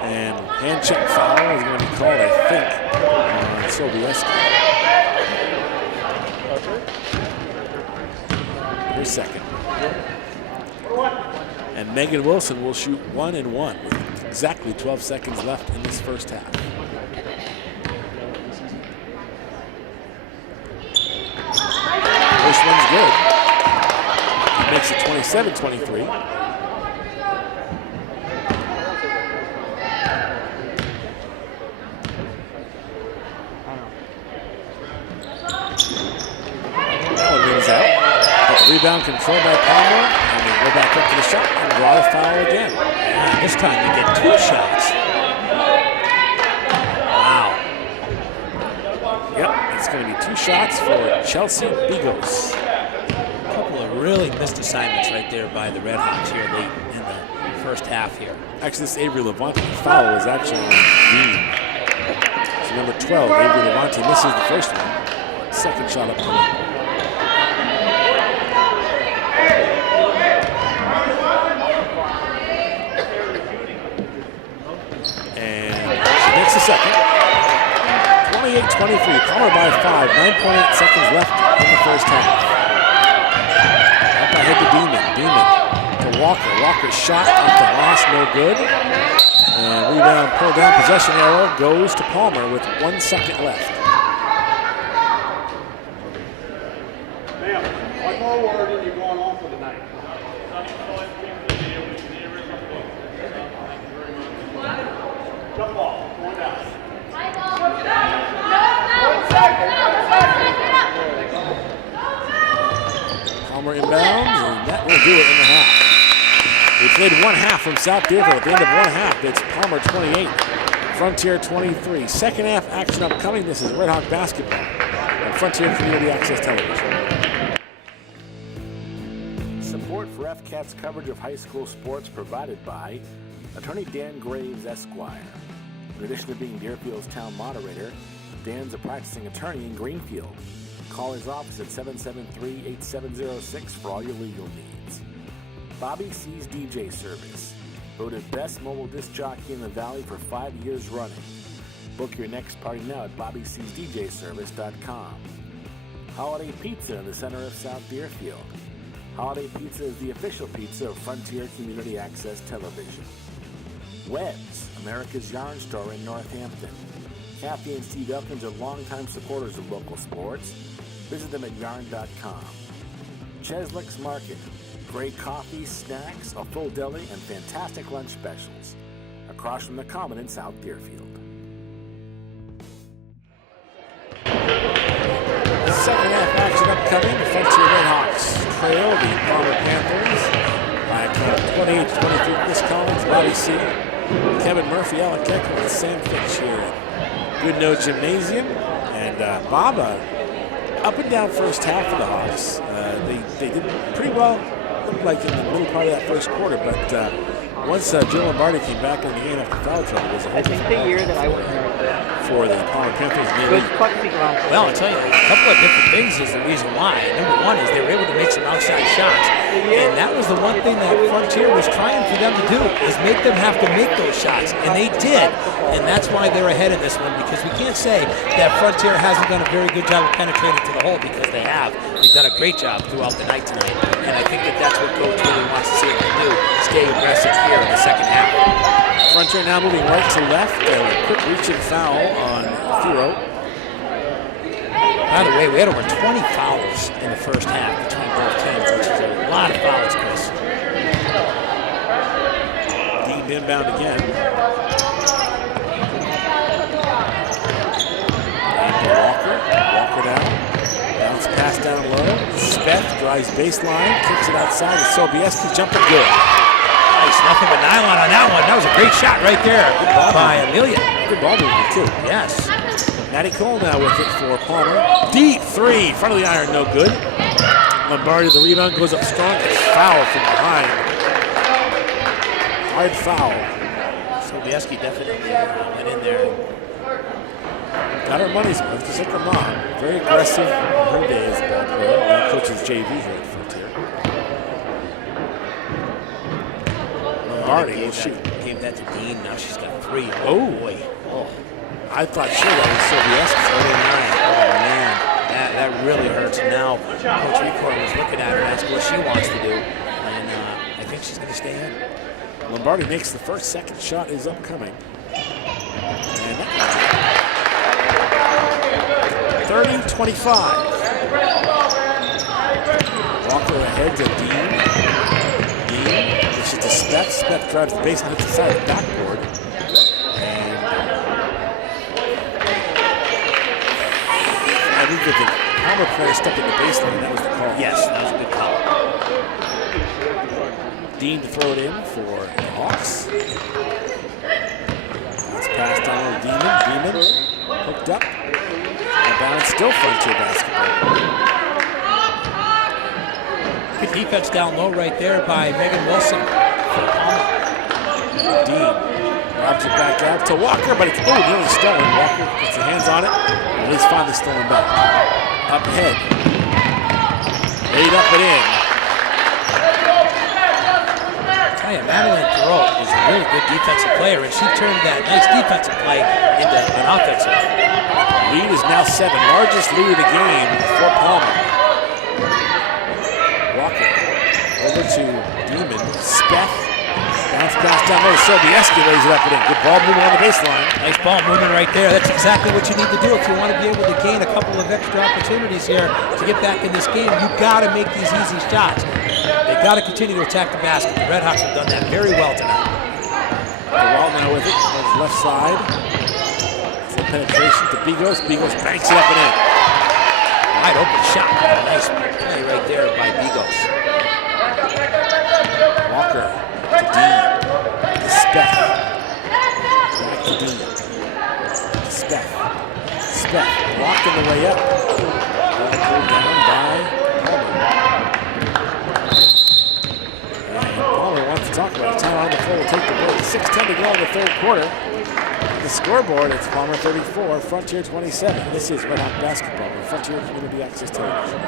And hand check foul is going to be called, I think, on Sobieski. Her second. And Megan Wilson will shoot 1 and 1 with exactly 12 seconds left in this first half. First one's good. It makes it 27-23. Rebound controlled by Palmer, and they go back up to the shot and draw the foul again. Yeah, this time they get 2 shots. Wow. Yep, it's going to be 2 shots for Chelsea Bigos. A couple of really missed assignments right there by the Red Hawks here late in the first half here. Actually, this Avery Levante foul was actually on Dean. So number 12, Avery Levante misses the first one. Second shot up coming. Second. 28-23, Palmer by 5, 9.8 seconds left in the first half. Up ahead to Demon. Demon to Walker. Walker's shot up to Moss, no good. And rebound pulled down, possession arrow goes to Palmer with 1 second left. Ma'am, one more word and you're going on for the night. Jump ball. Palmer inbounds, and that will do it in the half. With played one half from South Deerfield. At the end of one half, it's Palmer 28, Frontier 23. Second half action upcoming. This is Red Hawk basketball on Frontier Community Access Television. Support for FCAT's coverage of high school sports provided by Attorney Dan Graves, Esquire. In addition to being Deerfield's town moderator, Dan's a practicing attorney in Greenfield. Call his office at 773-8706 for all your legal needs. Bobby C's DJ Service, voted best mobile disc jockey in the Valley for 5 years running. Book your next party now at BobbyC'sDJService.com. Holiday Pizza in the center of South Deerfield. Holiday Pizza is the official pizza of Frontier Community Access Television. Webb's, America's yarn store in Northampton. Kathy and Steve Elkins are longtime supporters of local sports. Visit them at yarn.com. Cheslick's Market. Great coffee, snacks, a full deli, and fantastic lunch specials. Across from the Common in South Deerfield. Second half action upcoming. The Frontier Redhawks trail the Palmer Panthers by a count of 28-23. Chris Collins, Bobby C., Kevin Murphy, Alec Keckler, and Sam Fitch here at Goodnoe Gymnasium. And Bob, up and down first half for the Hawks. They did pretty well, looked like in the middle part of that first quarter, but once Joe Lombardi came back in the game after foul trouble, it was a whole I think the year that I went there for the Palmer Panthers. was plexiglass. Well, I'll tell you, a couple of different things is the reason why. Number one is they were able to make some outside shots. And that was the one thing that Frontier was trying for them to do, is make them have to make those shots. And they did. And that's why they're ahead in this one, because we can't say that Frontier hasn't done a very good job of penetrating to the hole, because they have. They've done a great job throughout the night tonight. And I think that that's what Coach really wants to see them do, stay aggressive here in the second half. Frontier now moving right to left. A quick reaching foul on Firo. By the way, we had over 20 fouls in the first half between both teams, which is a lot of fouls, Chris. Dean inbound again. Walker down. Bounce pass down low. Speth drives baseline, kicks it outside to Sobieski. Jumper good. Nice, nothing but nylon on that one. That was a great shot right there. Good ball by Amelia. Good ball movement too. Yes. Matty Cole now with it for Palmer. Deep three, front of the iron, no good. Lombardi, the rebound goes up strong. It's foul from behind. Hard foul. Sobieski definitely went in there. Got her money's worth, just like her mom. Very aggressive in her day as a ball player. Now coaches JV here at Frontier. Lombardi will shoot. Gave that to Dean. Now she's got three. Oh boy. Oh. I thought sure that was Sobieski. 39. Oh man, that really hurts. Now Coach Record was looking at her and asked what she wants to do, and I think she's going to stay in. Lombardi makes the first. Second shot is upcoming. And 30-25. Walker ahead to Dean. This is to Speth. Speth drives the baseline, hits the side of the backboard. And I think that the Palmer player stepped in the baseline. That was the call. Yes, that was a good call. Dean to throw it in for the Hawks. It's passed down to Demon. Demon hooked up. Balance, still Frontier basketball. Good defense down low right there by Megan Wilson. Dean robs it back out to Walker, but it's nearly stolen. Walker puts her hands on it, and at least finally stolen back. Up ahead. Laid up and in. I tell you, Madeline Thoreau is a really good defensive player, and she turned that nice defensive play into an offensive. Lead is now 7, largest lead of the game for Palmer. Walker over to Demon. Speth. Bounce pass down low. Sobieski lays it up and in. Good ball movement on the baseline. Nice ball movement right there. That's exactly what you need to do if you want to be able to gain a couple of extra opportunities here to get back in this game. You've got to make these easy shots. They've got to continue to attack the basket. The Redhawks have done that very well tonight. Wall now with it. Left side. Penetration to Bigos. Bigos banks it up and in. Wide open shot. Nice play right there by Bigos. Walker to Dean. To Speck. Back to Dean. To Speck. Speck walking the way up. Ball pulled down by Palmer. And Palmer wants to talk about time on the floor. We'll take the break. 6:10 to go in the third quarter. The scoreboard, it's Palmer 34, Frontier 27. This is Red Hawk basketball on Frontier Community Access Television.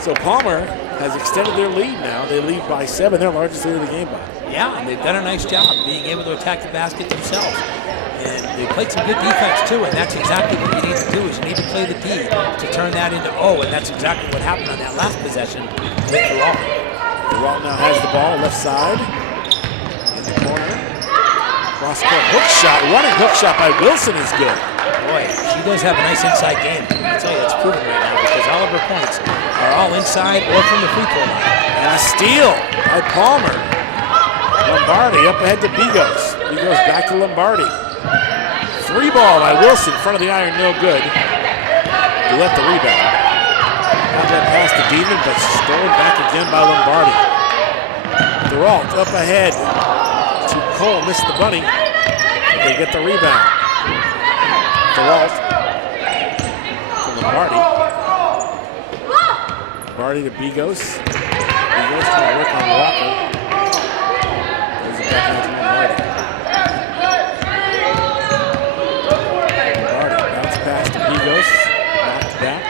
So Palmer has extended their lead now. They lead by 7. Their largest lead of the game by. Yeah, and they've done a nice job being able to attack the basket themselves. And they played some good defense too, and that's exactly what you need to do is you need to play the D to turn that into O, and that's exactly what happened on that last possession with Durant. Durant now has the ball left side. In the corner. Cross court hook shot. Running hook shot by Wilson is good. Boy, she does have a nice inside game. I tell you, it's proven right now because all of her points are all inside or from the free throw line. And a steal by Palmer. Lombardi up ahead to Bigos. Bigos back to Lombardi. 3 ball by Wilson. Front of the iron, no good. He left the rebound. Got that pass to Demon, but stolen back again by Lombardi. Durant up ahead to Cole. Missed the bunny. They get the rebound. Durant to Lombardi. Lombardi to Bigos. Bigos trying to work on Walker. There's it back out to Lombardi. Lombardi bounce pass to Bigos. Knocked back.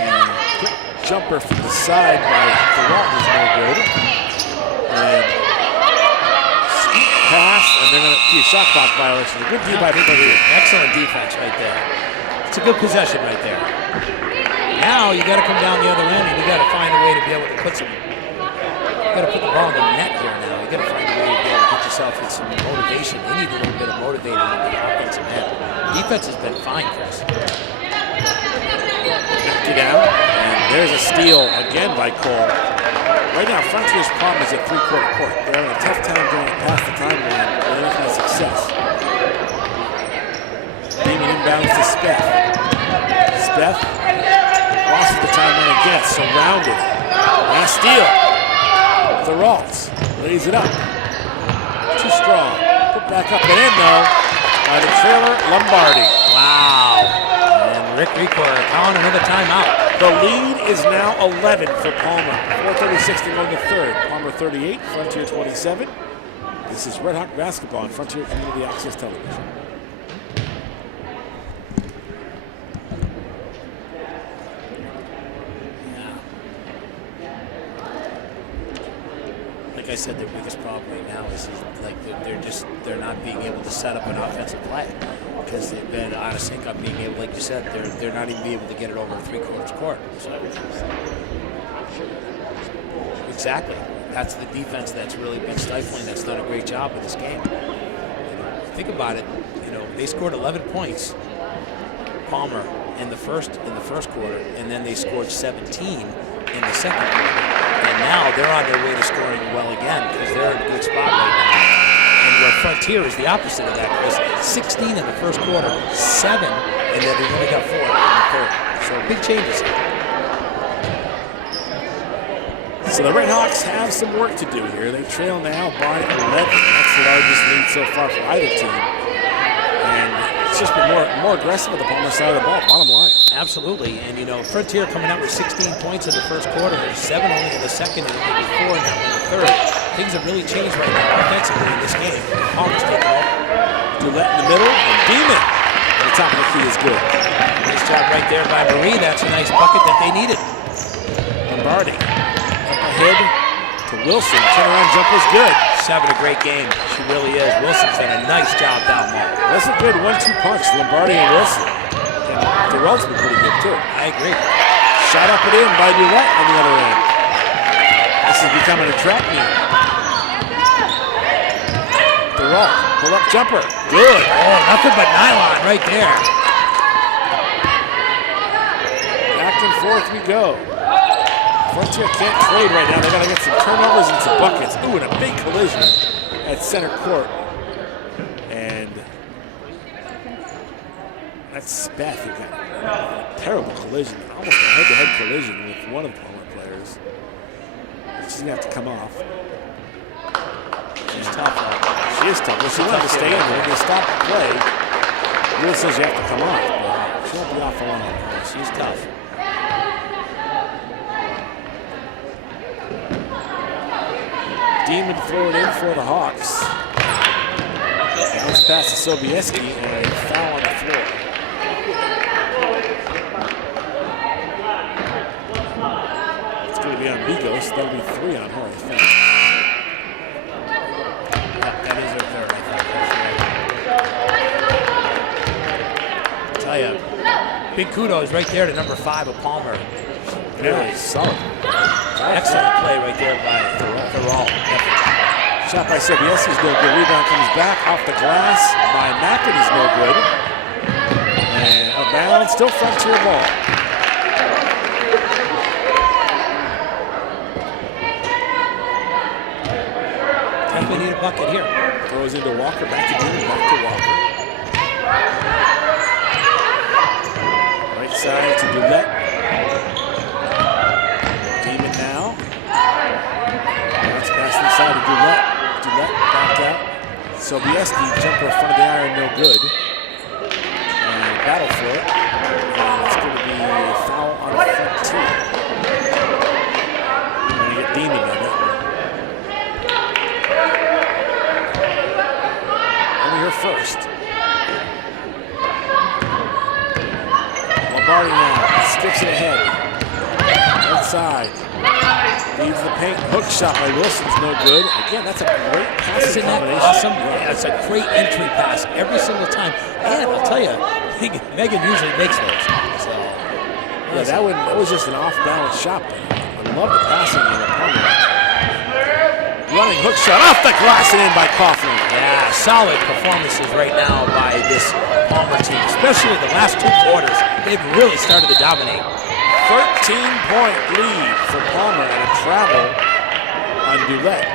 And quick jumper from the side by Durant is no good. And scoop pass, and they're going to be a shot clock violation. A good D by Bigos. Excellent defense right there. It's a good possession right there. Now you got to come down the other end and you got to find a way to be able to put some. You got to put the ball in the net here now. You got to find a way to be able to get yourself with some motivation. They need a little bit of motivating on the offensive end. Defense has been fine, Chris. Knocked it out, and there's a steal again by Cole. Right now, Frontier's problem is at three-quarter court. They're having a tough time going past the timeline with any kind of success. Demon inbounds to Speck. Speck lost the timeline again, surrounded. And a steal. Durant lays it up. Too strong. Put back up and in, though, by the trailer, Lombardi. Wow. And Rick Requer calling another timeout. The lead is now 11 for Palmer. 4:36 to go in the third. Palmer 38, Frontier 27. This is Red Hawk basketball on Frontier Community Access Television. Like I said, their biggest problem right now is like they're not being able to set up an offensive play because they've been out of sync on being able, like you said, they're not even able to get it over three-quarters court. So, exactly, that's the defense that's really been stifling. That's done a great job in this game. Think about it. They scored 11 points, Palmer, in the first quarter, and then they scored 17 in the second quarter. And now they're on their way to scoring well again because they're in a good spot right now. And your Frontier is the opposite of that, Chris. 16 in the first quarter, 7, and then they only got 4 in the third. So big changes here. So the Red Hawks have some work to do here. They trail now by 11. That's the largest lead so far for either team. And it's just been more aggressive at the Palmer side of the ball, bottom line. Absolutely, and Frontier coming out with 16 points in the first quarter, 7 only in the second, and only 4 now in the third. things have really changed right now offensively in this game. Palmer's taking over. Gillette in the middle, and Beeman at the top of the key is good. Nice job right there by Marie. That's a nice bucket that they needed. Lombardi up ahead to Wilson. Turnaround jumper's good. She's having a great game. She really is. Wilson's done a nice job down low. That's a good 1-2 punch, Lombardi and Wilson. And Terrell's been pretty good too. I agree. Shot up and in by Gillette on the other end. This is becoming a trap meet. Terrell, pull up jumper. Good. Oh, nothing but nylon right there. Back and forth we go. Frontier can't trade right now. They got to get some turnovers and some buckets. Ooh, and a big collision at center court. And that's Beth who got a terrible collision, almost a head-to-head collision with one of the Palmer players. She's going to have to come off. She's tough. She is tough. Well, she wanted to stay in there. They stopped the play. Rule says you have to come off, but she won't be off for long. She's tough. Demon throw it in for the Hawks. Bounce pass to Sobieski and a foul on the floor. It's going to be on Bigos. That'll be 3 on her, I think. That is her third, I think. I'll tell you, big kudos right there to number 5 of Palmer. Really solid. Excellent play right there by Thoreau. Shot by Sobieski's no good. Rebound comes back off the glass by McAdoo's no good. And a bounce, still Frontier ball. Definitely need a bucket here. Throws into Walker, back to Demon, back to Walker. Right side to Gillette. Demon now. Bounce pass inside to Gillette. Gillette back out. Sobieski jumper in front of the iron, no good. And battle for it. And it's going to be a foul on the front tee. We're going to get Demon on it. First. Lombardi now skips it ahead. Right side. Leaves the paint. Hook shot by Wilson's no good. Again, that's a great passing combination. Awesome? Yeah, it's a great entry pass every single time. And I'll tell you, Megan usually makes those. So, yeah, that was just an off-balance shot. I love the passing in the Palmer. Running hook shot off the glass and in by Coughlin. Yeah, solid performances right now by this Palmer team, especially the last 2 quarters. They've really started to dominate. 13-point lead for Palmer and a travel on Gillette.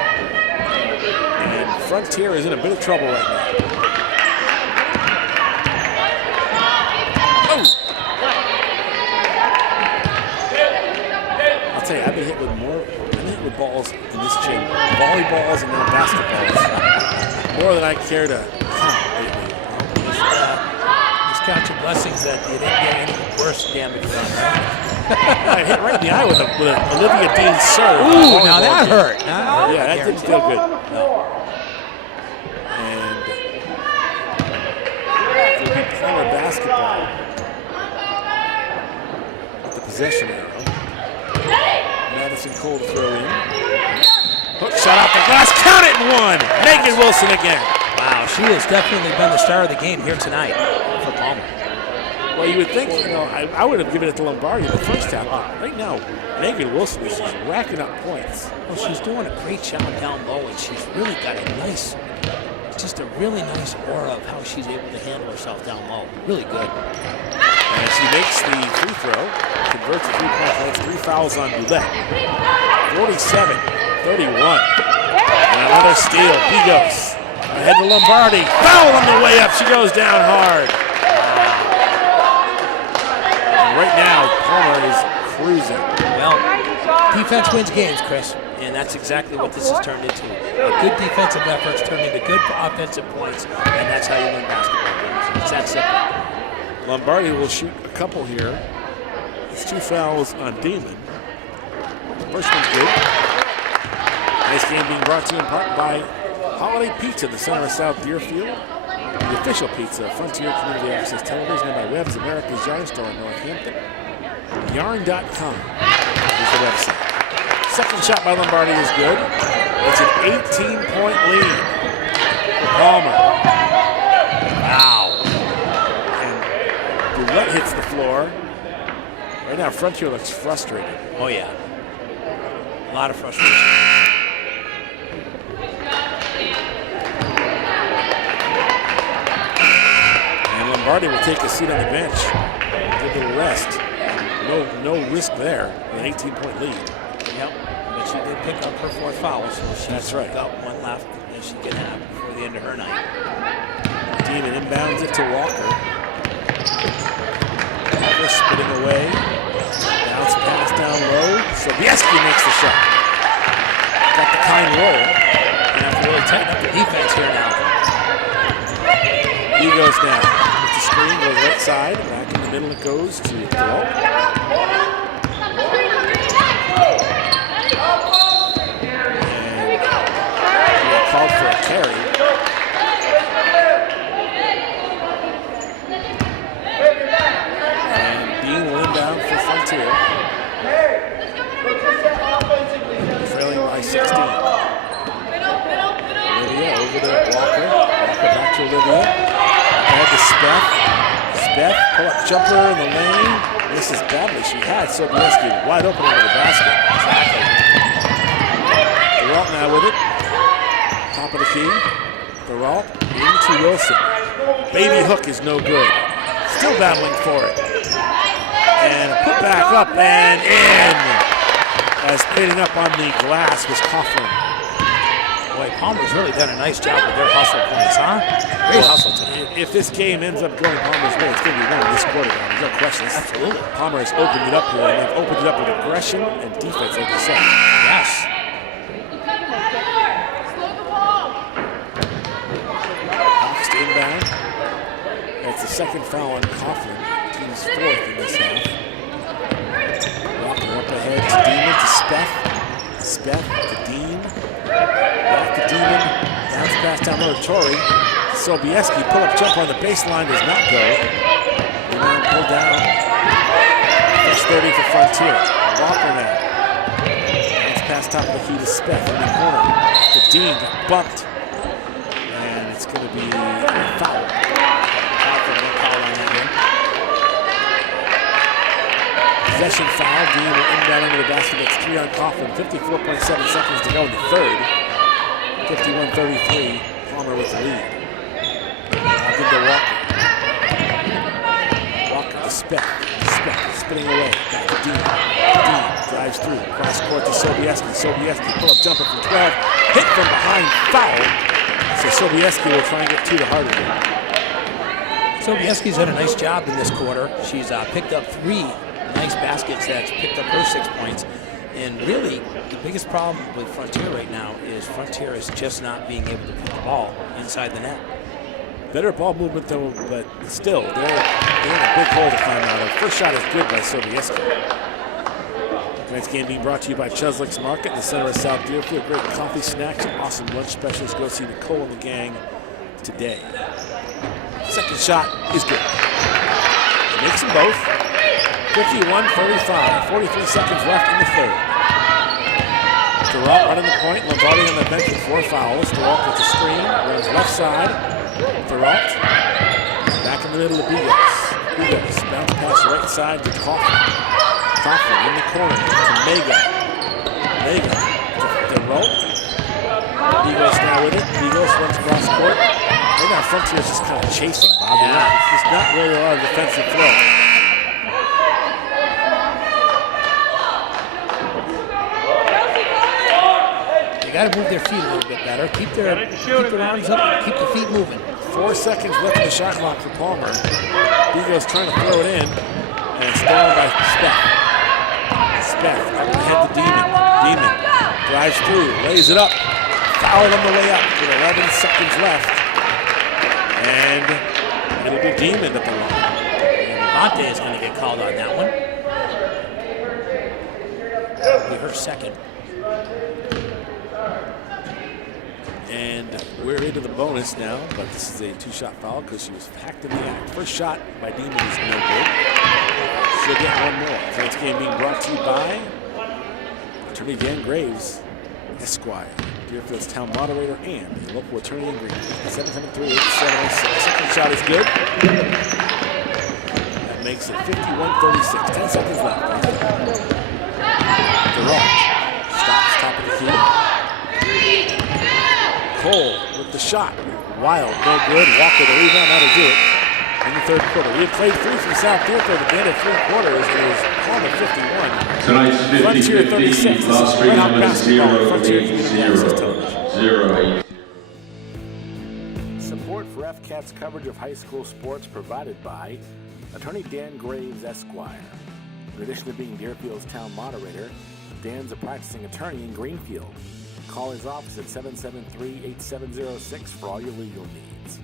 And Frontier is in a bit of trouble right now. Oh! I'll tell you, I've been hit with balls in this gym, volleyballs and now basketballs. More than I care to count lately. Just count your blessings that you didn't get any worse damage done, right? I hit right in the eye with Olivia Dean's serve. Ooh, now that hurt. Yeah, that didn't feel good. No. And it will be Palmer basketball with the possession arrow. Madison Cole to throw in. Hook shot off the glass. Count it and 1. Megan Wilson again. Wow, she has definitely been the star of the game here tonight for Palmer. Well, you would think, I would have given it to Lombardi in the first half. Right now, Megan Wilson is just racking up points. Well, she's doing a great job down low, and she's really got a nice, just a really nice aura of how she's able to handle herself down low. Really good. And she makes the free throw, converts the 3-point points, 3 fouls on Gillette. 47-31. And another steal. Bigos ahead to Lombardi. Foul on the way up. She goes down hard. And right now, Palmer is cruising. Well, defense wins games, Chris. And that's exactly what this has turned into. A good defensive efforts turn into good offensive points, and that's how you win basketball games. It's that simple. Lombardi will shoot a couple here. It's 2 fouls on Demon. First one's good. This game being brought to you in part by Holiday Pizza, the center of South Deerfield. The official pizza of Frontier Community Access Television, and by Webb's America's Yarn Store in Northampton. Yarn.com is the website. Second shot by Lombardi is good. It's an 18-point lead for Palmer. Wow. And Durrett hits the floor. Right now, Frontier looks frustrated. Oh, yeah. A lot of frustration. And Lombardi will take a seat on the bench. Give it a rest. No risk there with an 18-point lead. Yep. But she did pick up her fourth foul, so she's right. got one left that she can have before the end of her night. Demon inbounds it to Walker. Walker spitting away. Bounce pass down low. Sobieski makes the shot. Got the kind roll. Gonna have to really tighten up the defense here now. He goes down. With the screen, goes right side. Back in the middle it goes to Thoreau. And called for a carry. And Dean will inbound for Frontier. Trailing by 16. Olivia over to Walker. Walker back to Olivia. Ahead to Speth. Speth, pull up jumper in the lane. This is badly. She had Sobieski wide open over the basket. Exactly. Peralt now with it. Top of the key. Peralt into Wilson. Baby hook is no good. Still battling for it. And a put back up and in. As hitting up on the glass was Coughlin. Boy, Palmer's really done a nice job with their hustle points, huh? Great hustle tonight. If this game ends up going Palmer's way, it's going to be one this quarter. There's no question. Absolutely. Palmer has opened it up here, and they've opened it up with aggression and defense, like you said. Yes. Hawks to inbound. That's the second foul on Coughlin. Team's fourth in this half. Walker up ahead to Demon to Speth. Speth to Dean. Back to Demon. Bounce pass down low to Torrey. Sobieski pull-up jumper on the baseline does not go. Rebound pulled down. That's 30 for Frontier. Walker now. Bounce pass top of the key to Speth in the corner. To Dean, got bumped. And it's going to be a foul. Possession foul. Dean will inbound under the basket. That's 3 on Coughlin. 54.7 seconds to go in the third. 51-33. Palmer with the lead. Back into Walker. Walker to Speth. Speth spinning away. Back to Dean. Dean drives through. Cross court to Sobieski. Sobieski pull-up jumper from 12. Hit from behind. Foul. So Sobieski will try and get 2 to heart of it. Sobieski's done a nice job in this quarter. She's picked up 3 nice baskets that's picked up her 6 points. And really, the biggest problem with Frontier right now is Frontier is just not being able to put the ball inside the net. Better ball movement though, but still, they're in a big hole to climb out of. First shot is good by Sobieski. Tonight's game being brought to you by Cheslick's Market in the center of South Deerfield. Great coffee, snacks, and awesome lunch specials. Go see Nicole and the gang today. Second shot is good. She makes them both. 51-35. 43 seconds left in the third. Durant running the point. Lombardi on the bench with 4 fouls. Durant with the screen. Runs left side. Durant. Back in the middle to Bigos. Bigos. Bounce pass right side to Coughlin. Coughlin in the corner to Mega. Mega to Durant. Bigos now with it. Bigos runs across court. Right now, Frontier is just kind of chasing Bob. Yeah. It's just not really a lot of defensive flow. Got to move their feet a little bit better. Keep their arms up and keep the feet moving. 4 seconds left in the shot clock for Palmer. Bigos trying to throw it in, and it's stolen by Speth. Speth up ahead to Demon. Demon drives through, lays it up, fouled on the way up with 11 seconds left. And it'll be Demon at the line. Monte is going to get called on that one. That'll be her second. And we're into the bonus now, but this is a 2-shot foul because she was hacked in the act. First shot by Demon is no good. She'll get one more. Tonight's game being brought to you by Attorney Dan Graves, Esquire, Deerfield's town moderator and a local attorney in Greenfield. 773-8706. Second shot is good. That makes it 51-36. 10 seconds left. Durant stops top of the key. Cole with the shot. Wild, no good. Walker the rebound, that'll do it in the third quarter. We had played 3 from South Deerfield at the end of 3 quarters. It was Palmer 51. Tonight's Frontier 36. This is Red Hawk basketball. Frontier Community Access Television. Support for FCAT's coverage of high school sports provided by Attorney Dan Graves, Esquire. In addition to being Deerfield's town moderator, Dan's a practicing attorney in Greenfield. Call his office at 773-8706 for all your legal needs.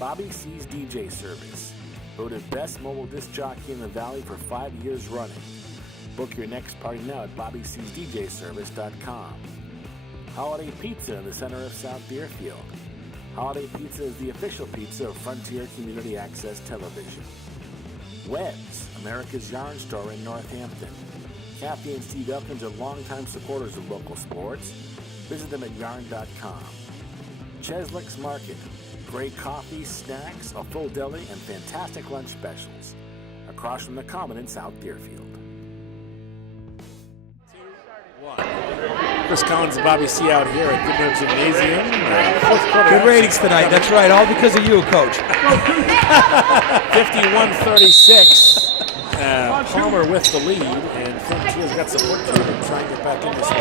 Bobby C's DJ Service. Voted best mobile disc jockey in the Valley for 5 years running. Book your next party now at BobbyC'sDJService.com. Holiday Pizza in the center of South Deerfield. Holiday Pizza is the official pizza of Frontier Community Access Television. Webb's, America's yarn store in Northampton. Kathy and Steve Elkins are longtime supporters of local sports. Visit them at yarn.com. Cheslick's Market. Great coffee, snacks, a full deli, and fantastic lunch specials. Across from the Common in South Deerfield. Chris Collins and Bobby C out here at Goodnote Gymnasium. Good ratings tonight. That's right. All because of you, Coach. 51-36. Palmer with the lead, and Frontier's got some work to do to try and get back in this one.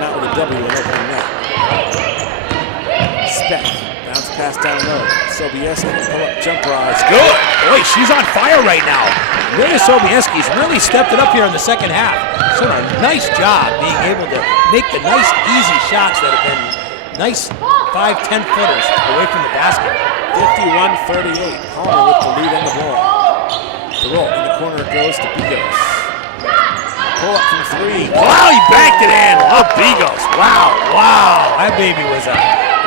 Not with a W and opening net. Speck, bounce pass down low. Sobieski, pull up jumper. It's good. Boy, she's on fire right now. Rhea Sobieski's really stepped it up here in the second half. She's done a nice job being able to make the nice, easy shots that have been nice 5-10 footers away from the basket. 51-38. Palmer with the lead on the ball. The roll in the corner goes to Bigos. Pull up from 3. Wow, he banked it in. Oh, Bigos. Wow. That baby was a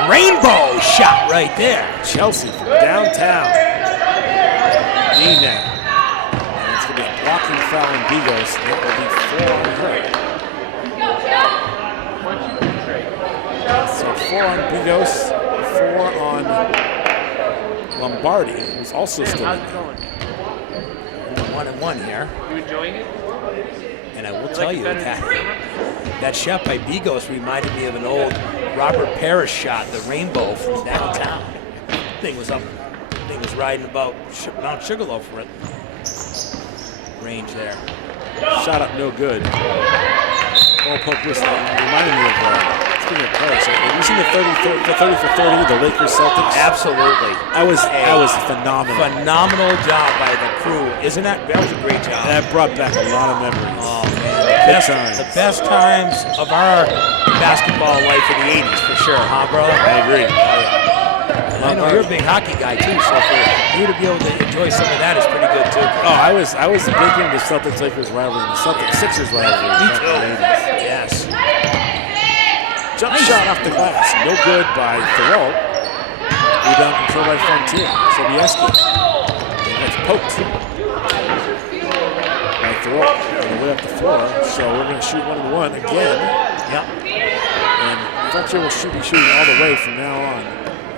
rainbow shot right there. Chelsea from downtown. D-Net. And it's going to be a blocking foul on Bigos. That will be 4 on her. So 4 on Bigos, 4 on Lombardi, who's also still in there. 1-1 here. You enjoying it? And I will tell you that shot by Bigos reminded me of an old Robert Parrish shot, the rainbow from downtown. Thing was riding about Mount Sugarloaf for it. Range there. Shot up no good. Ball poke whistle. Reminded me of speaking of Parrish. Have you seen the 30 for 30, the Lakers Celtics? Absolutely. That was phenomenal. Phenomenal job by the crew. That was a great job. That brought back a lot of memories. Oh, man. The best times of our basketball life in the 80s, for sure, huh, bro? I agree. I know you're a big hockey guy, too, so for you to be able to enjoy some of that is pretty good, too. Oh, I was big into the Celtics-Lakers rivalry, the Celtics-Sixers rivalry. Me too. Yes. Jump shot off the glass. No good by Thoreau. Rebound control by Frontier. Sobieski. That's poked by Thoreau on the way up the floor. So we're going to shoot 1-1 again. Yep. And Frontier will be shooting all the way from now on.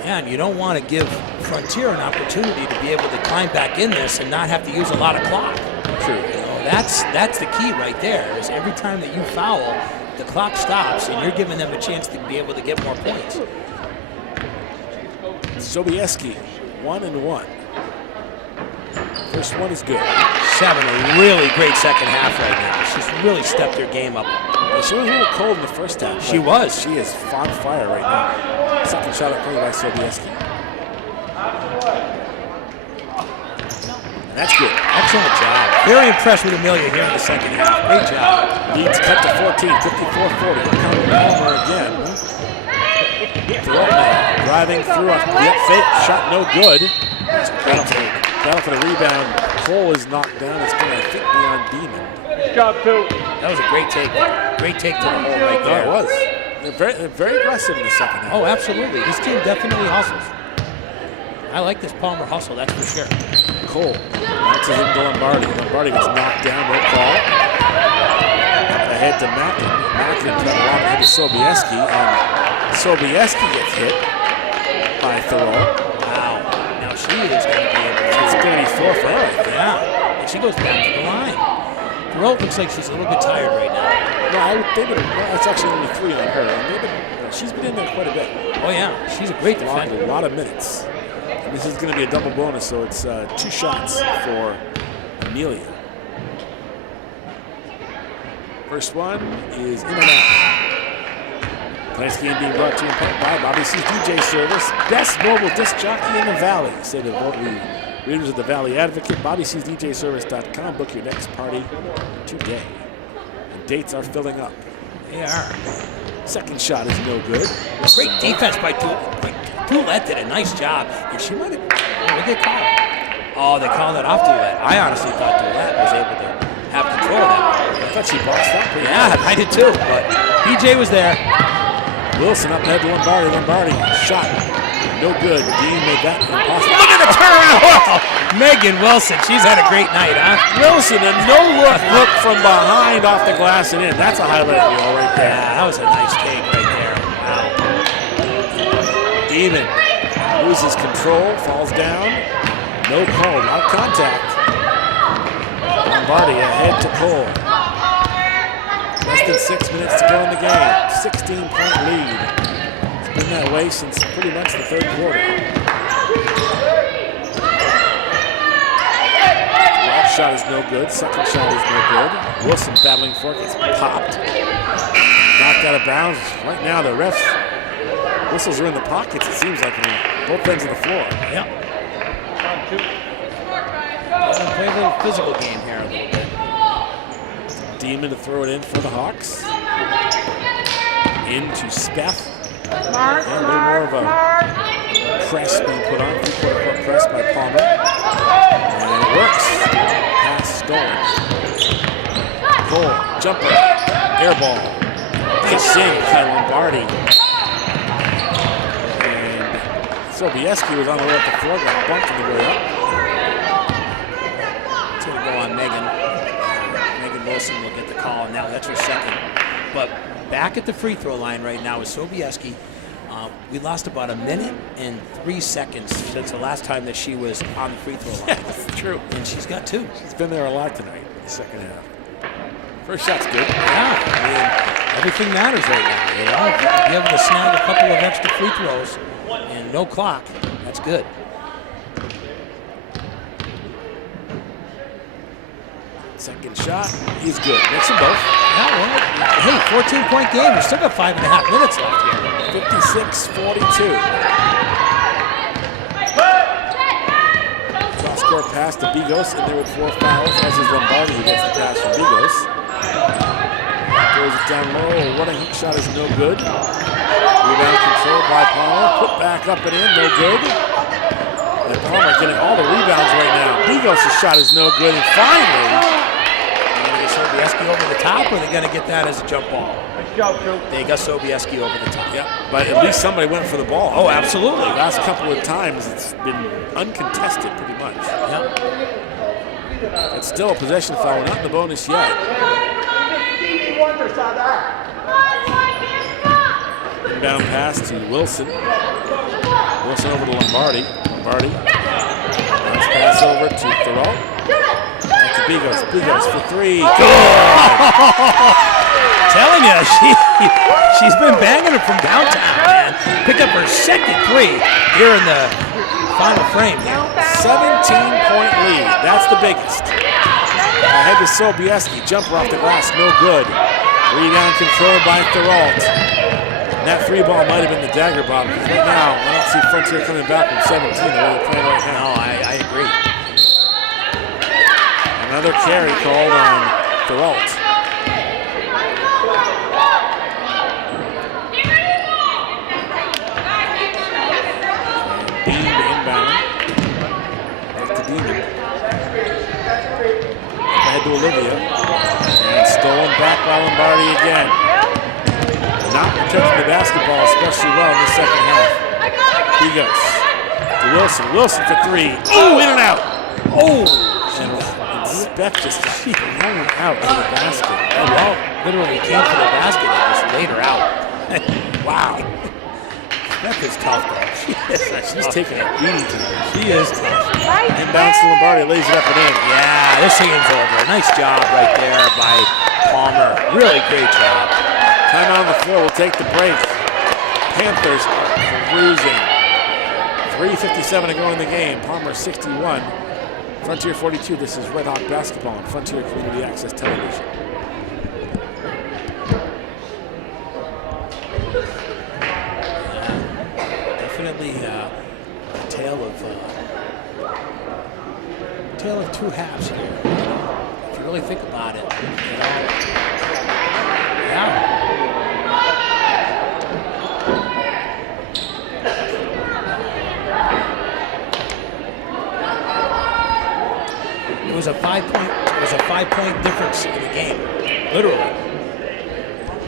Yeah, and you don't want to give Frontier an opportunity to be able to climb back in this and not have to use a lot of clock. True. That's the key right there, is every time that you foul, the clock stops and you're giving them a chance to be able to get more points. Sobieski, 1-1. First one is good. She's having a really great second half right now. She's really stepped her game up. Yeah, she was a little cold in the first half. She was. She is on fire right now. Second shot up play by Sobieski. And that's good. Excellent job. Very impressed with Amelia here in the second half. Great job. Leads cut to 14, 54-40. Palmer again. Driving through a fake shot, no good. Battle for the rebound. Cole is knocked down. It's going to be beyond Demon. Good job, too. That was a great take. Great take to the hole right there. It was. They're very aggressive in the second half. Oh, absolutely. This team definitely hustles. I like this Palmer hustle, that's for sure. Cole bounces into Lombardi. Lombardi gets knocked down, no call. Ahead to Mackin. Mackin trying to lob ahead to Sobieski, and Sobieski gets hit by Thoreau. Wow. Now she is going to be able to... It's going to be 4 for her. Yeah. And she goes back to the line. Thoreau looks like she's a little bit tired right now. No, I would think it's actually only 3 on her. And she's been in there quite a bit. Oh, yeah. She's a great defender. A lot of minutes. And this is going to be a double bonus, so it's 2 shots for Amelia. First one is in and out. Tonight's game being brought to you by Bobby C's DJ Service. Best mobile disc jockey in the Valley. Say the readers of the Valley Advocate. BobbyC'sDJService.com. Book your next party today. And dates are filling up. They are. Second shot is no good. Great defense by Toulette did a nice job. And she might have, what did they call it? Oh, they called it off Toulette. I honestly thought Toulette was able to have control of that. I thought she boxed up pretty Yeah, I did too, but BJ was there. Wilson up ahead to Lombardi. Lombardi shot. No good. Dean made that impossible. Look at the turnaround. Oh, Megan Wilson, she's had a great night, huh? Wilson, a no-look from behind off the glass and in. That's a highlight reel right there. Yeah, that was a nice take right there. Wow. Demon loses control, falls down. No call, not contact. Lombardi ahead to Cole. Less than 6 minutes to go in the game. 16-point lead. It's been that way since pretty much the third quarter. Last shot is no good. Second shot is no good. Wilson battling for it, gets popped. Knocked out of bounds. Right now the refs, whistles are in the pockets, it seems like, on both ends of the floor. Yep. Play a little physical game here a little bit. Demon to throw it in for the Hawks. Into Speth. And a little more of a press being put on. 3-quarter press by Palmer. And it works. Pass stolen. Cole, jumper, air ball. Hits in by Lombardi. And Sobieski was on the way up the floor, got bumped on the way up. It's going to go on Megan. Megan Wilson will get the call. Now that's her second. But back at the free throw line right now is Sobieski. We lost about 1 minute and 3 seconds since the last time that she was on the free throw line. Yeah, that's true. And she's got 2. She's been there a lot tonight in the second half. First shot's good. Yeah, I mean, everything matters right now. You know, be able to snag a couple of extra free throws and no clock. That's good. Second shot, he's good. Makes them both. Yeah, well, hey, 14-point game. We still got 5.5 minutes left here. 56-42. Cross-court pass to Bigos, and there with 4 fouls. As is Lombardi, who gets the pass from Bigos. Throws it down low. Running hook shot is no good. Rebound controlled by Palmer. Put back up and in, no good. And Palmer getting all the rebounds right now. Bigos' shot is no good, and finally, Sobieski over the top, or are they going to get that as a jump ball? They got Sobieski over the top. yeah, but at least somebody went for the ball. Oh, absolutely. The last couple of times, it's been uncontested pretty much. Yeah. It's still a possession foul, not in the bonus yet. Inbound pass to Wilson. Wilson over to Lombardi. Lombardi. Bounce pass over to Thoreau. Back to Bigos. Bigos for 3. Telling you, she's been banging it from downtown, man. Picked up her second 3 here in the final frame. 17-point lead. That's the biggest. Ahead to Sobieski. Jumper off the glass. No good. Rebound controlled by Thoreau. That 3 ball might have been the dagger bottom. Right now, I don't see Frontier coming back from 17 the way they're playing right now. No, I agree. Another carry called on Thoreau. Beam inbound. Back to Demon. Ahead to Olivia. And stolen back by Lombardi again. not protecting the basketball especially well in the second half. He goes to Wilson. Wilson for three. Oh, in and out. Oh, and Speck just got thrown out of the basket. Oh, well, literally came for the basket and just laid her out. Wow. Speck is tough, though. She's taking a beating tonight. She is tough. Inbounds to Lombardi, lays it up and in. Yeah, this game's over. Nice job right there by Palmer. Really great job. Timeout on the floor. We'll take the break. Panthers are cruising. 3:57 to go in the game. Palmer 61. Frontier 42. This is Red Hawk basketball on Frontier Community Access Television. Definitely a tale of two halves here. If you really think about it, Yeah. It was a 5-point difference in the game, literally.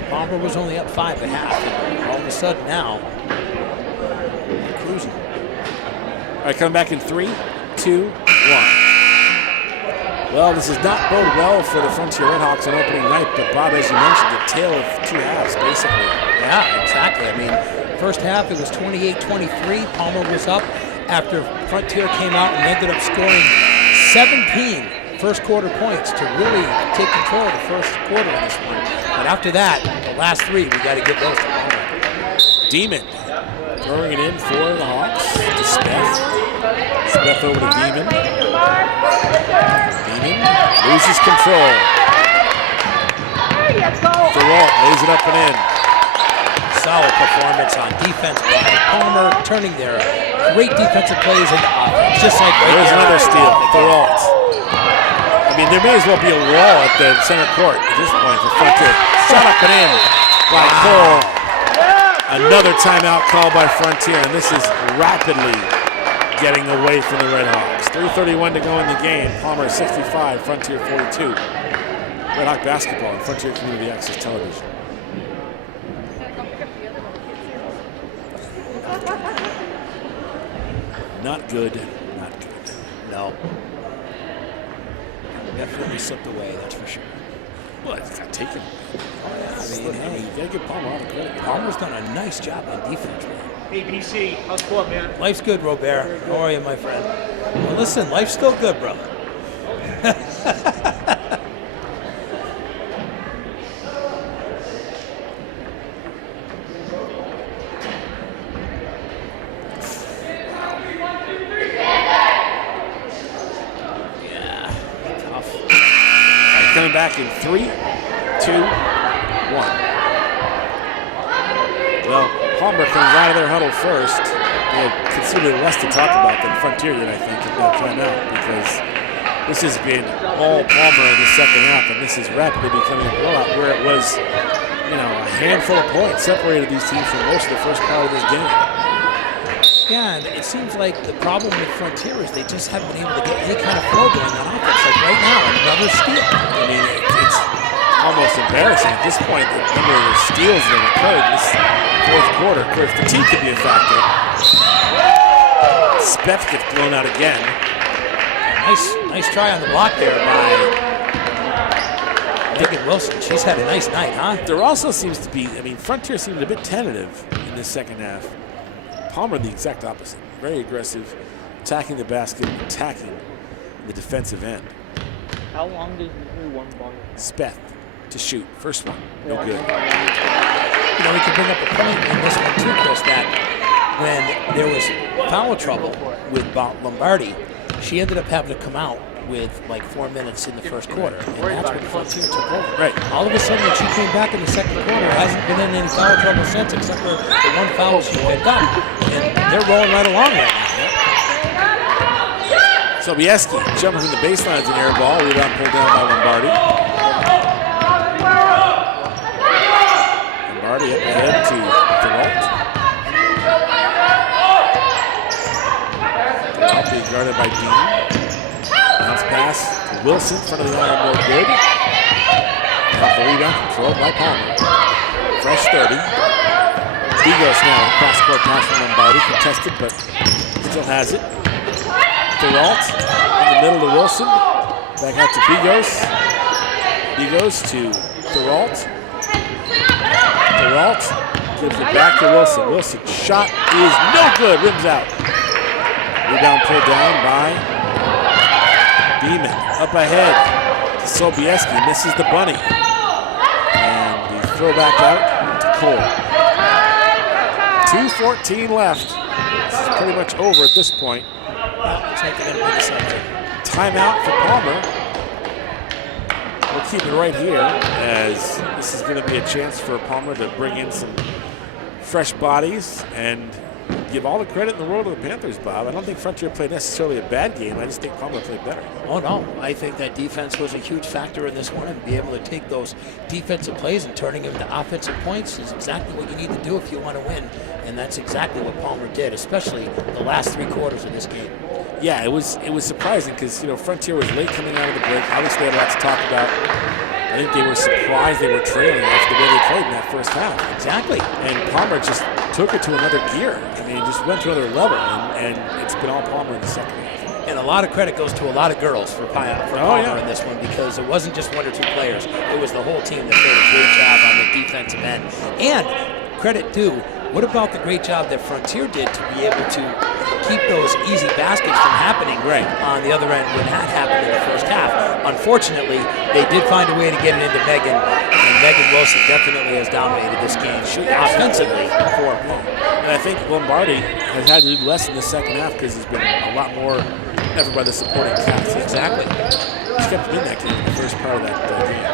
Palmer was only up 5 at half. And all of a sudden now, they're cruising. All right, coming back in 3, 2, 1. Well, this does not bode well for the Frontier Redhawks on opening night, but Bob, as you mentioned, a tale of two halves, basically. Yeah, exactly. I mean, first half it was 28-23. Palmer was up after Frontier came out and ended up scoring 17 first quarter points to really take control of the first quarter of this one. But after that, the last 3, we got to give those to Palmer. Demon throwing it in for the Hawks to Smith. Smith over to Demon. Demon loses control. Thuralt lays it up and in. Solid performance on defense by Palmer, turning their great defensive plays into offense. Just like right there's there. another steal. Thuralt. I mean, there may as well be a wall at the center court at this point for Frontier. Shot up and in by Cole. Another timeout call by Frontier, and this is rapidly getting away from the Red Hawks. 3:31 to go in the game. Palmer 65, Frontier 42. Red Hawk basketball on Frontier Community Access Television. Not good, not good. No. Definitely slipped away, that's for sure. Well, it's got taken. I mean, hey, you gotta give Palmer all the credit. Palmer's done a nice job on defense, man. Hey, BC, how's it going, man? Life's good, Robert. How are you, my friend? Well, listen, life's still good, brother. Yeah, tough. All right, coming back in 3, 2, 1. Well, Palmer comes out of their huddle first. They had considerably less to talk about than Frontier did, I think, at that timeout, because this has been all Palmer in the second half, and this is rapidly becoming a blowout where it was, a handful of points separated these teams from most of the first part of this game. Yeah, and it seems like the problem with Frontier is they just haven't been able to get any kind of flow going on offense. Like right now, another steal. I mean, it's almost embarrassing at this point, the number of steals that have occurred in this fourth quarter. Of course, fatigue could be a factor. Speff gets blown out again. Nice try on the block there by Megan Wilson. She's had a nice night, huh? There also seems to be, Frontier seemed a bit tentative in this second half. Palmer the exact opposite. Very aggressive, attacking the basket, attacking the defensive end. How long does you one ball? Speth to shoot. First one, no good. We can bring up a point in this one too, Chris, that when there was foul trouble with Lombardi, she ended up having to come out with like 4 minutes in the first quarter, and that's when Frontier took over. Right. All of a sudden, when she came back in the second quarter, hasn't been in any foul trouble since, except for the one foul she picked up, and they're rolling right along right now. Sobieski jumping from the baseline is an air ball. Rebound pulled down by Lombardi. Lombardi up ahead to Thuralt. Thuralt being guarded by Dean. Bounce pass to Wilson, front of the iron, no good. Off the rebound, controlled by Palmer. fresh 30. Bigos now, cross-court pass from Lombardi, contested, but still has it. Thuralt in the middle to Wilson. Back out to Bigos. Bigos to Thuralt. Thuralt gives it back to Wilson. Wilson shot is no good, rims out. Rebound pulled down by Beeman. Up ahead to Sobieski, misses the bunny. And the throwback out to Cole. 2:14 left. This is pretty much over at this point. Looks like they're going to bring this up. Timeout for Palmer. We'll keep it right here as this is going to be a chance for Palmer to bring in some fresh bodies and give all the credit in the world to the Panthers, Bob. I don't think Frontier played necessarily a bad game. I just think Palmer played better. Oh, no. I think that defense was a huge factor in this one, and be able to take those defensive plays and turning them into offensive points is exactly what you need to do if you want to win. And that's exactly what Palmer did, especially the last 3 quarters of this game. Yeah, it was surprising because, Frontier was late coming out of the break. Obviously, they had a lot to talk about. I think they were surprised they were trailing after the way they played in that first half. Exactly. And Palmer just took it to another gear. I mean, just went to another level, and it's been all Palmer in the second half. And a lot of credit goes to a lot of girls for Palmer in this one, because it wasn't just 1 or 2 players. It was the whole team that did a great job on the defensive end. And credit due, what about the great job that Frontier did to be able to keep those easy baskets from happening on the other end when that happened in the first half? Unfortunately, they did find a way to get it into Megan, and Megan Wilson definitely has dominated this game offensively for Palmer. And I think Lombardi has had to do less in the second half because he's been a lot more effort by the supporting cast. Exactly. He's kept him in that game in the first part of that game.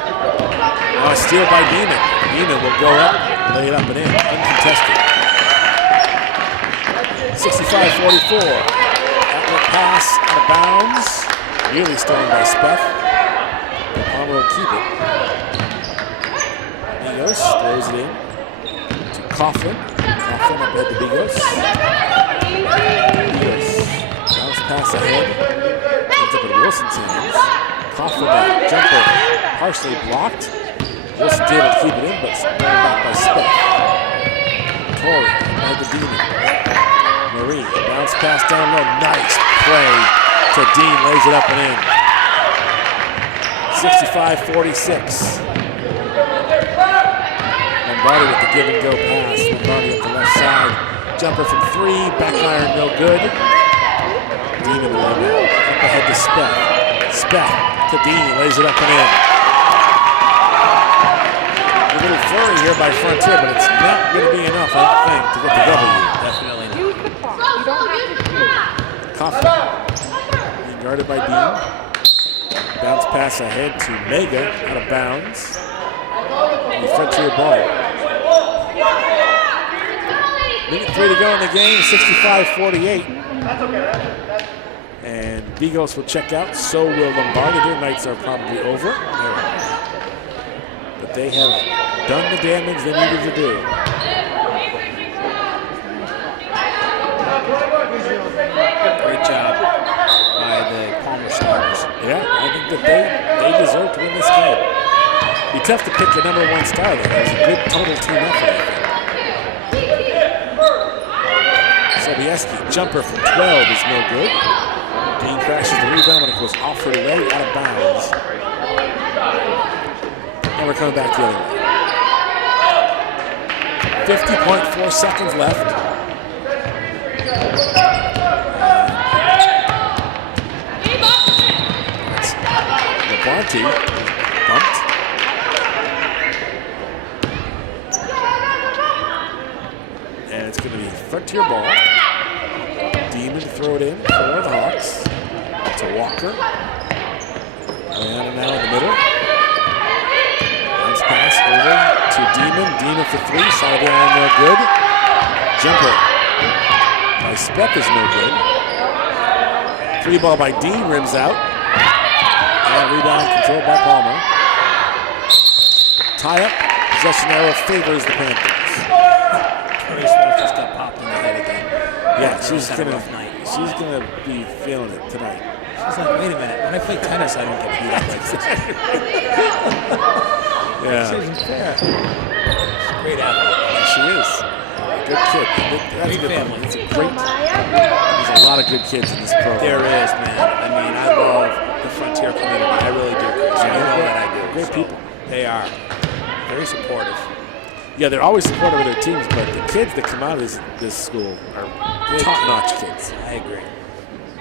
A steal by Beeman. Beeman will go up, lay it up and in, uncontested. 65-44. Outlet pass out of bounds. Really stolen by Speth. Palmer will keep it. Bigos throws it in to Coughlin. Coughlin up ahead to Bigos. Bigos. Bounce pass ahead. Ends up in Wilson's hands. Coughlin, that jumper partially blocked. Wilson's able to keep it in, but brought back by Speth. Torrey ahead to Beeman. Marie, bounce pass down low. Nice play to Dean, lays it up and in. 65-46. Lombardi with the give and go pass. Lombardi up the left side. Jumper from 3, back iron no good. Dean in the rebound. Up ahead to Speth. Speth to Dean, lays it up and in. A little flurry here by Frontier, but it's not going to be enough, I don't think, to get the W. Definitely not. Coughlin being guarded by Dean. Bounce pass ahead to Mega, out of bounds. And the Frontier ball. Minute 3 to go in the game, 65-48. And Bigos will check out, so will Lombardi. Their nights are probably over. But they have done the damage they needed to do. Great job by the Palmer starters. Yeah, I think that they deserve to win this game. It'd be tough to pick the number 1 star though. It was a good total team effort. Sobieski, jumper from 12 is no good. Dean crashes the rebound when it goes off her leg, out of bounds. And we're coming back the other way. 50.4 seconds left. Barty bumped. And it's going to be Frontier ball. Demon to throw it in for the Hawks. To Walker. Diana now in the middle. Bounce pass over to Demon. Demon for 3. Side of the iron, no good. Jumper by Speck is no good. 3 ball by Dean, rims out. And rebound controlled by Palmer. Tie up. Possession arrow favors the Panthers. Curry Smith just got popped in the head again. Yeah, she's gonna be feeling it tonight. She's like, wait a minute. When I play tennis, I don't get beat up like this. Yeah. This isn't fair. great athlete. She is. Good kid. That's Great a good family. It's a great. There's a lot of good kids in this program. There is, man. I mean, I love the Frontier community. I really do, Chris. You know that I do. Great people. They are very supportive. Yeah, they're always supportive of their teams, but the kids that come out of this school are top-notch kids. I agree.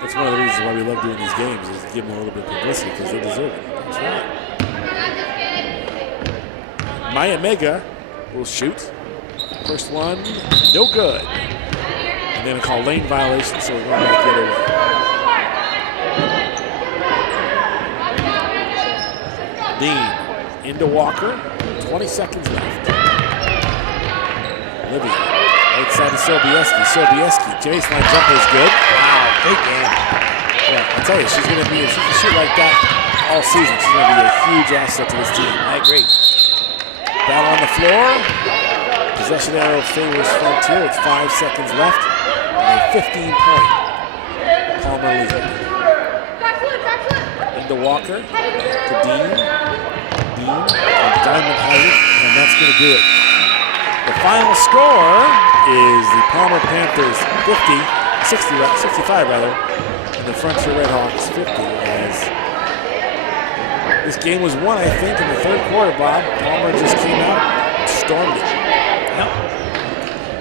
That's one of the reasons why we love doing these games, is to give them a little bit of publicity because they deserve it. That's right. Maya Mega will shoot. First one, no good. And then a call lane violation, so we're going back the other way. Dean into Walker, 20 seconds left. Olivia, right side to Sobieski. Jace line jumper is good. Wow, big game. Yeah, I tell you, she's going to be, if she can shoot like that all season, she's going to be a huge asset to this team. I agree. Battle on the floor. Possession arrow favors Frontier with 5 seconds left. And a 15-point Palmer lead. Into Walker to Dean. Dean and Diamond has it, and that's going to do it. The final score is the Palmer Panthers 65 rather, and the Frontier Redhawks 50. As this game was won, I think, in the third quarter, Bob. Palmer just came out and stormed it. Yep.